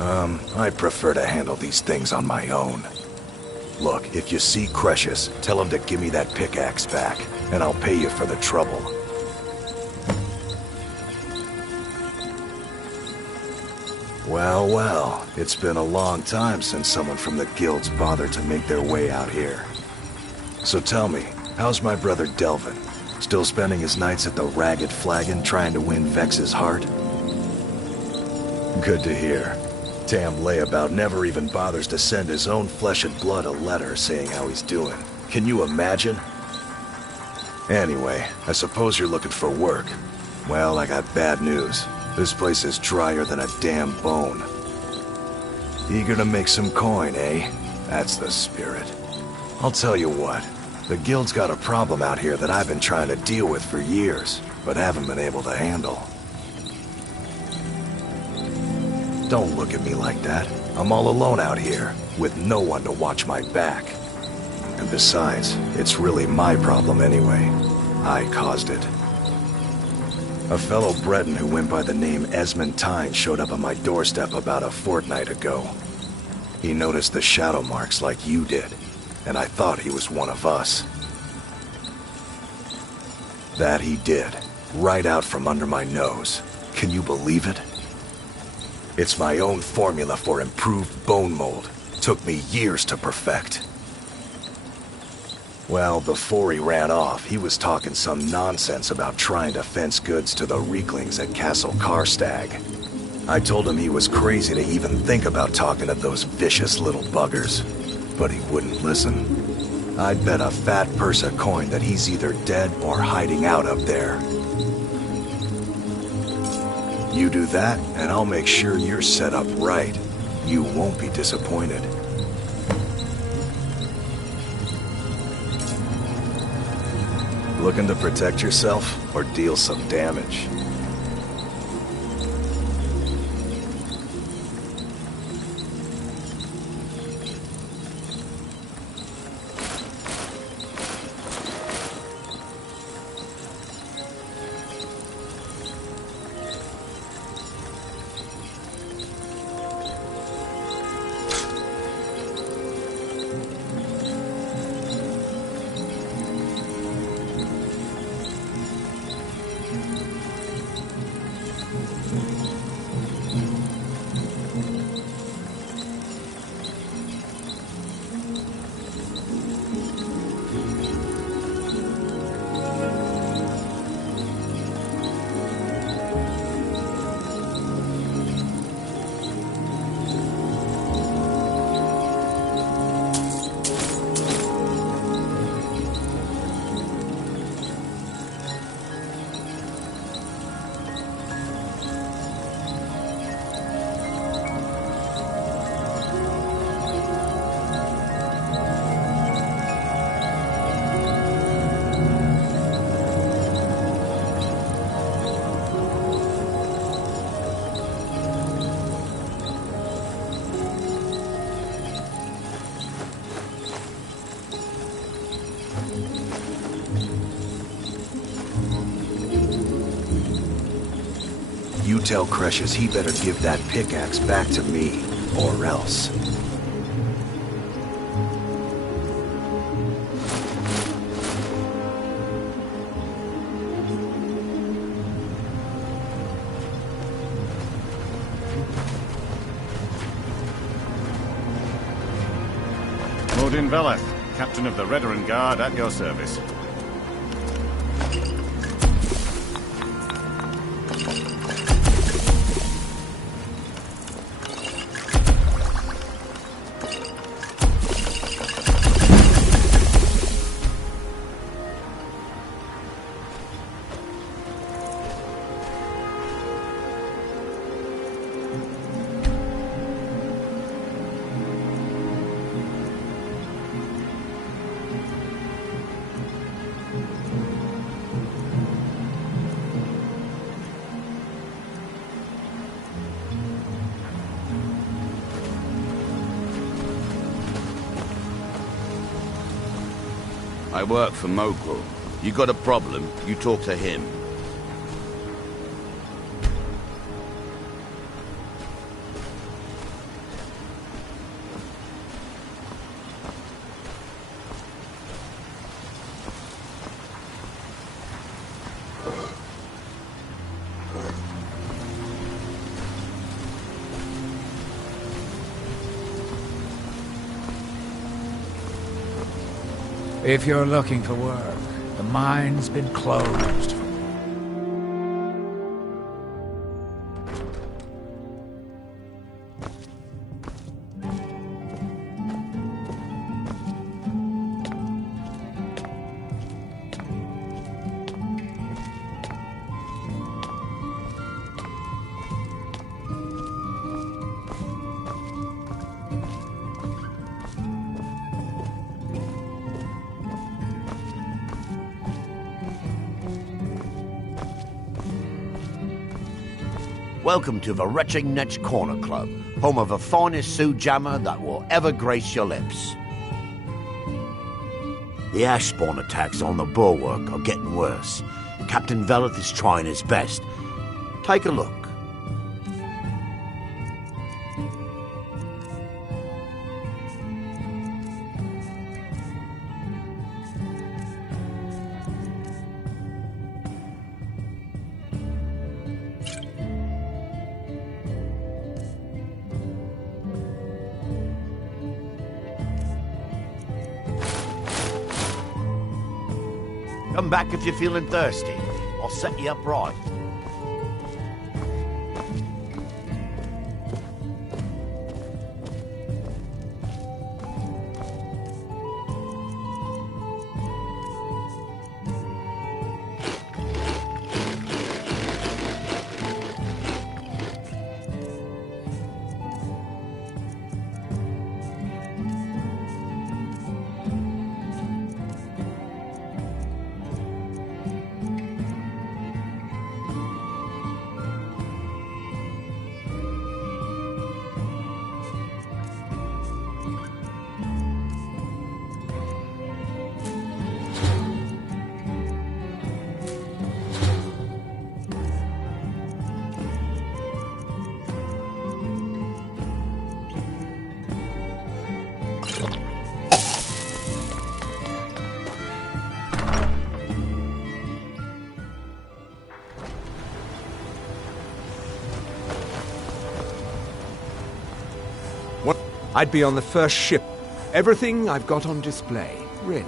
I prefer to handle these things on my own. Look, if you see Cresius, tell him to give me that pickaxe back, and I'll pay you for the trouble. Well, it's been a long time since someone from the guilds bothered to make their way out here. So tell me, how's my brother Delvin? Still spending his nights at the Ragged Flagon trying to win Vex's heart? Good to hear. Damn layabout never even bothers to send his own flesh and blood a letter saying how he's doing. Can you imagine? Anyway, I suppose you're looking for work. Well, I got bad news. This place is drier than a damn bone. Eager to make some coin, eh? That's the spirit. I'll tell you what. The guild's got a problem out here that I've been trying to deal with for years, but haven't been able to handle. Don't look at me like that. I'm all alone out here, with no one to watch my back. And besides, it's really my problem anyway. I caused it. A fellow Breton who went by the name Esmond Tyne showed up on my doorstep about a fortnight ago. He noticed the shadow marks like you did, and I thought he was one of us. That he did, right out from under my nose. Can you believe it? It's my own formula for improved bone mold. Took me years to perfect. Well, before he ran off, he was talking some nonsense about trying to fence goods to the Reeklings at Castle Karstag. I told him he was crazy to even think about talking to those vicious little buggers, but he wouldn't listen. I'd bet a fat purse of coin that he's either dead or hiding out up there. You do that, and I'll make sure you're set up right. You won't be disappointed. Looking to protect yourself or deal some damage? You tell Cresius he better give that pickaxe back to me, or else. Odin Veleth, Captain of the Redoran Guard, at your service. I work for Mogul. You got a problem, you talk to him. If you're looking for work, the mine's been closed. Welcome to the Retching Netch Corner Club, home of the finest Sioux jammer that will ever grace your lips. The ash spawn attacks on the bulwark are getting worse. Captain Veleth is trying his best. Take a look. Come back if you're feeling thirsty. I'll set you up right. I'd be on the first ship. Everything I've got on display, really.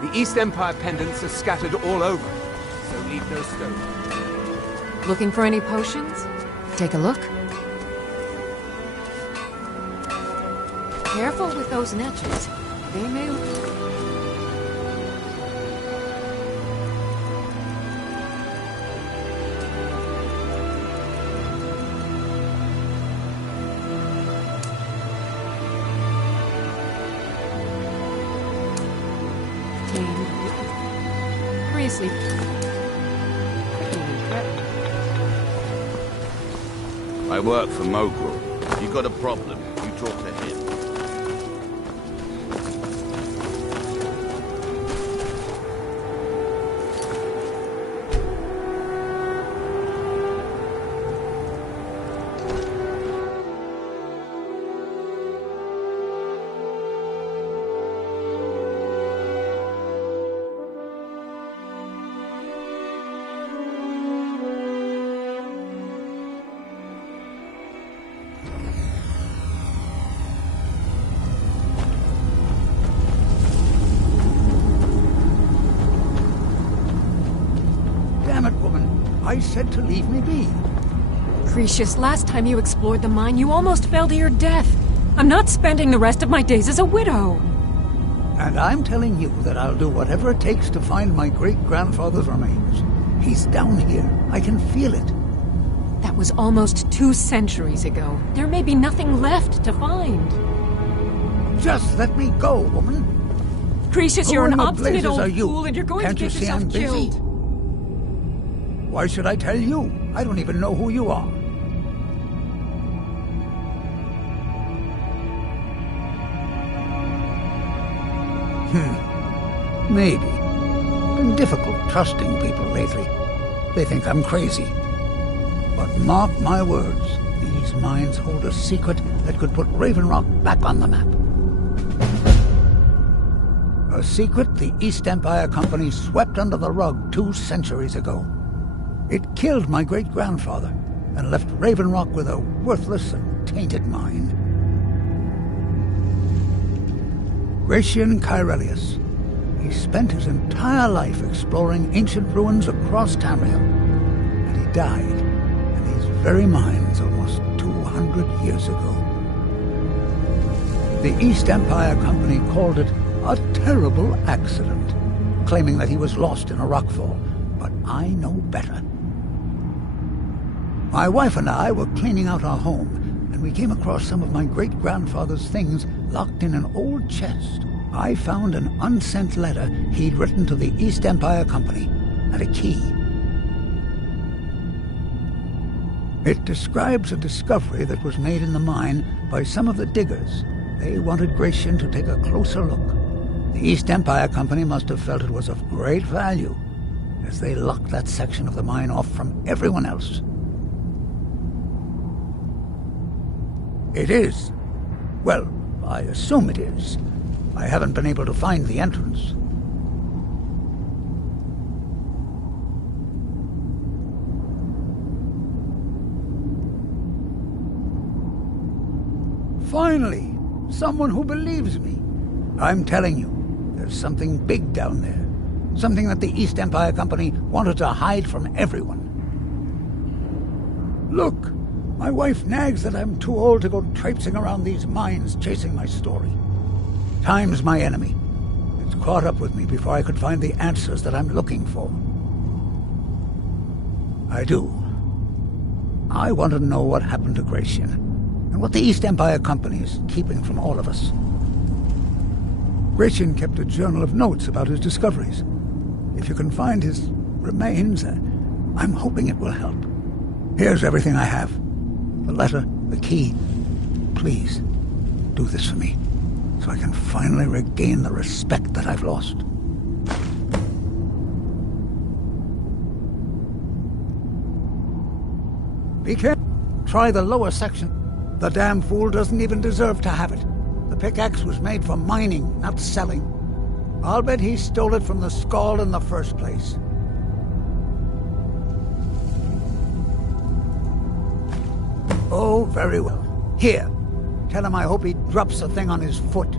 The East Empire pendants are scattered all over, so leave no stone. Looking for any potions? Take a look. Careful with those netches. They may... Seriously. I work for Mogul. You got a problem, you talk to him. I said to leave me be. Cretius, last time you explored the mine, you almost fell to your death. I'm not spending the rest of my days as a widow. And I'm telling you that I'll do whatever it takes to find my great-grandfather's remains. He's down here. I can feel it. That was almost 2 centuries ago. There may be nothing left to find. Just let me go, woman. Cretius, you're an obstinate old you? fool, and you're going Can't to get you see yourself I'm killed. busy? Why should I tell you? I don't even know who you are. Maybe. Been difficult trusting people lately. They think I'm crazy. But mark my words, these mines hold a secret that could put Raven Rock back on the map. A secret the East Empire Company swept under the rug 2 centuries ago. It killed my great-grandfather and left Raven Rock with a worthless and tainted mine. Gratian Kyrelius. He spent his entire life exploring ancient ruins across Tamriel, and he died in these very mines almost 200 years ago. The East Empire Company called it a terrible accident, claiming that he was lost in a rockfall, but I know better. My wife and I were cleaning out our home, and we came across some of my great-grandfather's things locked in an old chest. I found an unsent letter he'd written to the East Empire Company, and a key. It describes a discovery that was made in the mine by some of the diggers. They wanted Gratian to take a closer look. The East Empire Company must have felt it was of great value, as they locked that section of the mine off from everyone else. It is. Well, I assume it is. I haven't been able to find the entrance. Finally, someone who believes me. I'm telling you, there's something big down there. Something that the East Empire Company wanted to hide from everyone. Look, my wife nags that I'm too old to go traipsing around these mines chasing my story. Time's my enemy. It's caught up with me before I could find the answers that I'm looking for. I do. I want to know what happened to Gratian, and what the East Empire Company is keeping from all of us. Gratian kept a journal of notes about his discoveries. If you can find his remains, I'm hoping it will help. Here's everything I have. The letter, the key. Please, do this for me, so I can finally regain the respect that I've lost. Be careful. Try the lower section. The damn fool doesn't even deserve to have it. The pickaxe was made for mining, not selling. I'll bet he stole it from the Skald in the first place. Oh, very well. Here. Tell him I hope he drops the thing on his foot.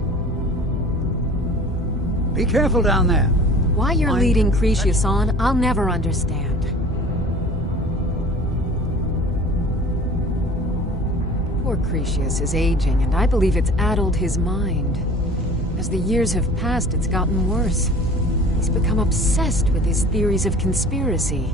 Be careful down there. Why you're leading Cretius on, I'll never understand. Poor Cretius is aging, and I believe it's addled his mind. As the years have passed, it's gotten worse. He's become obsessed with his theories of conspiracy.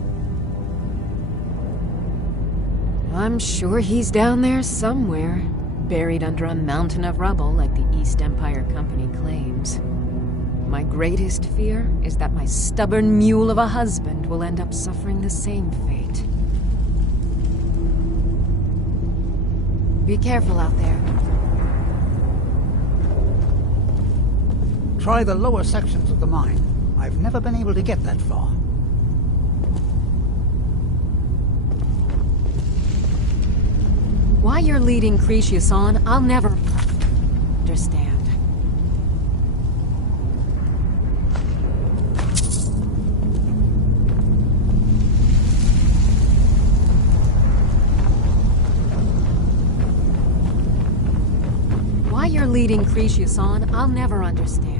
I'm sure he's down there somewhere, buried under a mountain of rubble like the East Empire Company claims. My greatest fear is that my stubborn mule of a husband will end up suffering the same fate. Be careful out there. Try the lower sections of the mine. I've never been able to get that far. Why you're leading Cretius on, I'll never understand. Why you're leading Cretius on, I'll never understand.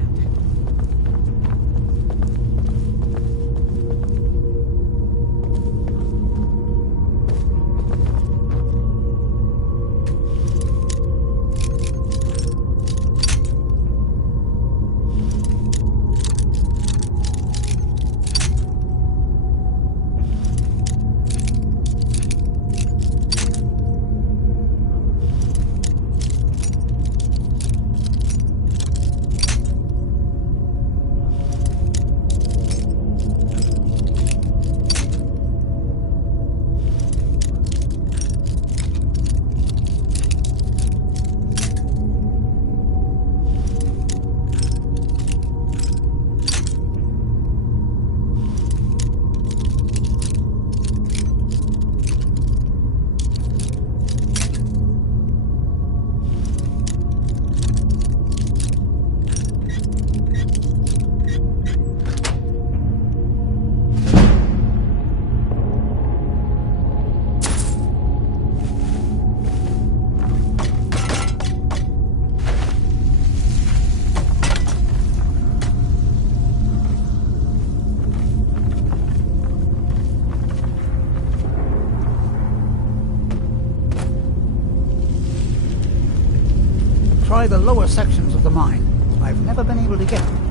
Try the lower sections of the mine. I've never been able to get them.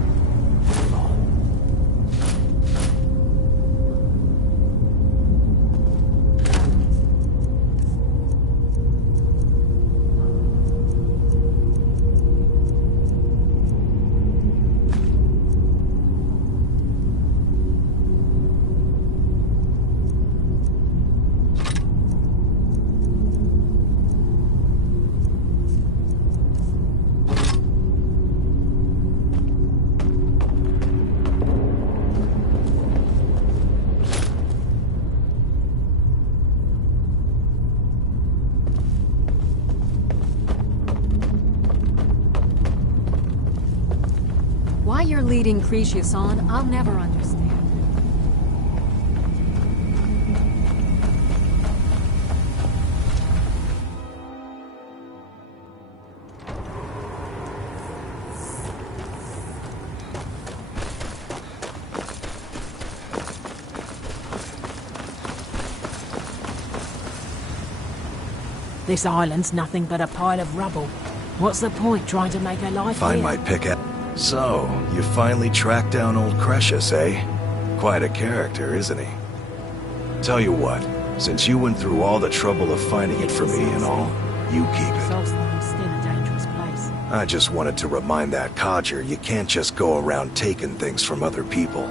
you're leading Cretius on, I'll never understand. This island's nothing but a pile of rubble. What's the point trying to make a life Find here? my pickaxe. So, you finally tracked down old Cretius, eh? Quite a character, isn't he? Tell you what, since you went through all the trouble of finding it for me and all, you keep it. Solstheim's still a dangerous place. I just wanted to remind that codger you can't just go around taking things from other people.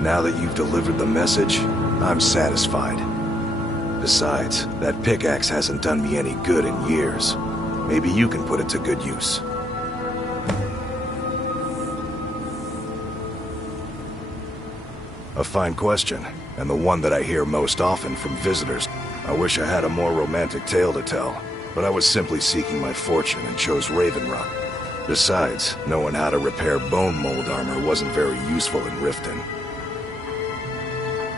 Now that you've delivered the message, I'm satisfied. Besides, that pickaxe hasn't done me any good in years. Maybe you can put it to good use. A fine question, and the one that I hear most often from visitors. I wish I had a more romantic tale to tell, but I was simply seeking my fortune and chose Raven Rock. Besides, knowing how to repair bone mold armor wasn't very useful in Riften.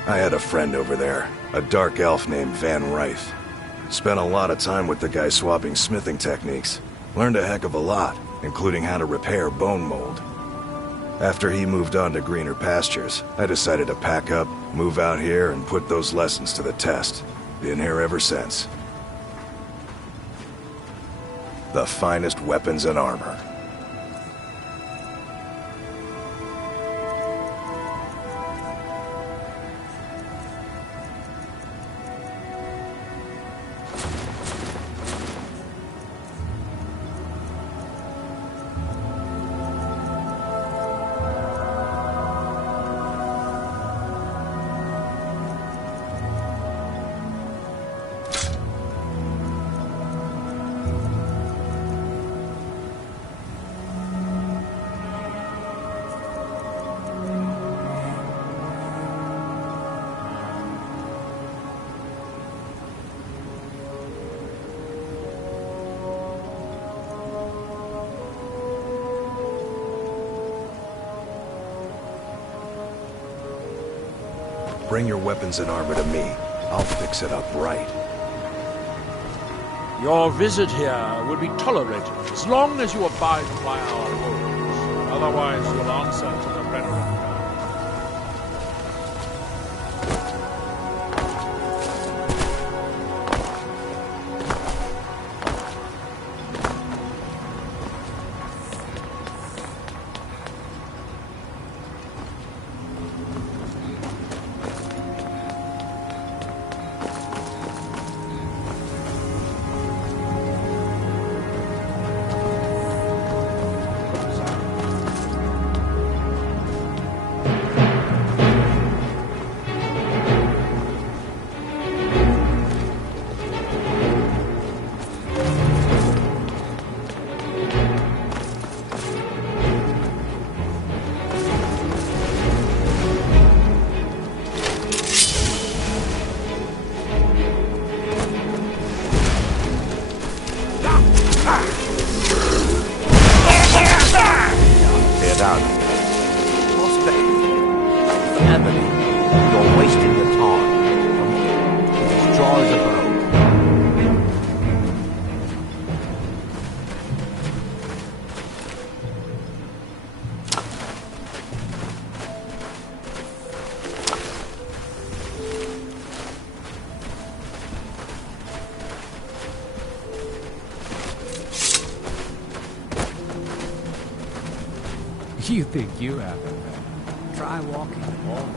I had a friend over there, a dark elf named Van Rythe. Spent a lot of time with the guy swapping smithing techniques. Learned a heck of a lot, including how to repair bone mold. After he moved on to greener pastures, I decided to pack up, move out here, and put those lessons to the test. Been here ever since. The finest weapons and armor. Bring your weapons and armor to me. I'll fix it up right. Your visit here will be tolerated as long as you abide by our rules. Otherwise, you'll answer to the Reverend Guard. You think you have it? Try walking the wall.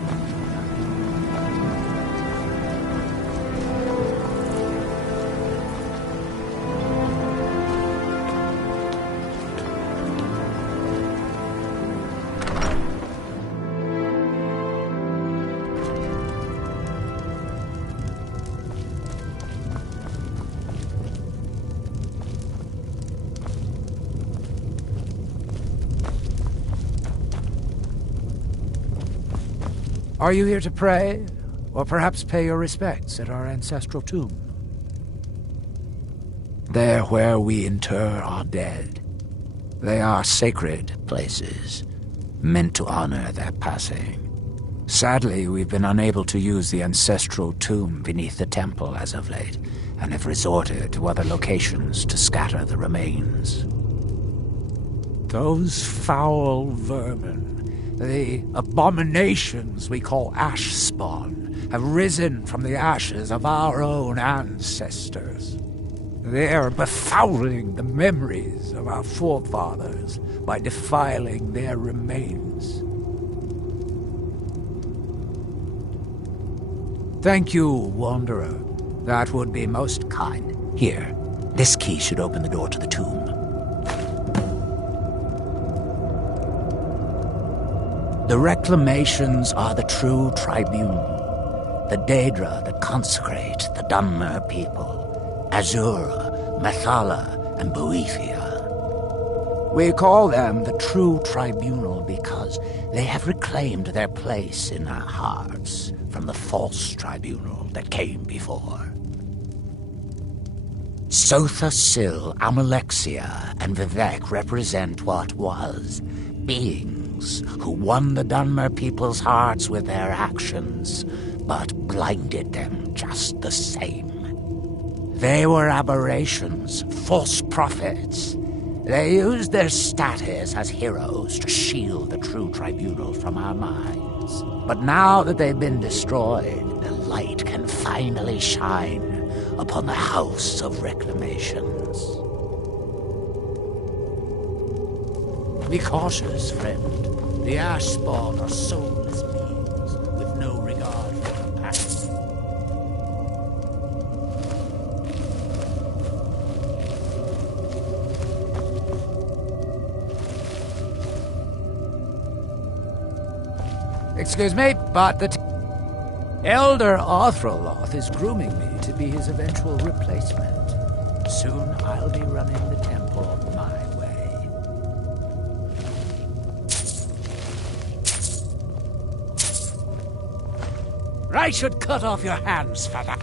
Are you here to pray, or perhaps pay your respects at our ancestral tomb? There where we inter our dead. They are sacred places, meant to honor their passing. Sadly, we've been unable to use the ancestral tomb beneath the temple as of late, and have resorted to other locations to scatter the remains. Those foul vermin, the abominations we call ash spawn, have risen from the ashes of our own ancestors. They are befouling the memories of our forefathers by defiling their remains. Thank you, Wanderer. That would be most kind. Here, this key should open the door to the tomb. The reclamations are the true tribunal, the Daedra that consecrate the Dunmer people, Azura, Methala, and Boethia. We call them the true tribunal because they have reclaimed their place in our hearts from the false tribunal that came before. Sotha Sil, Amalexia, and Vivek represent what was, beings who won the Dunmer people's hearts with their actions, but blinded them just the same. They were aberrations, false prophets. They used their status as heroes to shield the true tribunal from our minds. But now that they've been destroyed, the light can finally shine upon the House of Reclamations. Be cautious, friend. The Ashspawn are soulless beings with no regard for compassion. Excuse me, but the Elder Arthroloth is grooming me to be his eventual replacement. Soon I'll be running the temple my way. I should cut off your hands for that.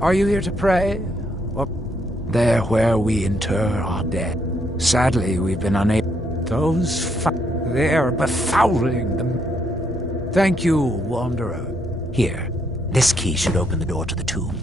Are you here to pray? Or there where we inter our dead? Sadly, we've been unable. They're befouling them. Thank you, Wanderer. Here, this key should open the door to the tomb.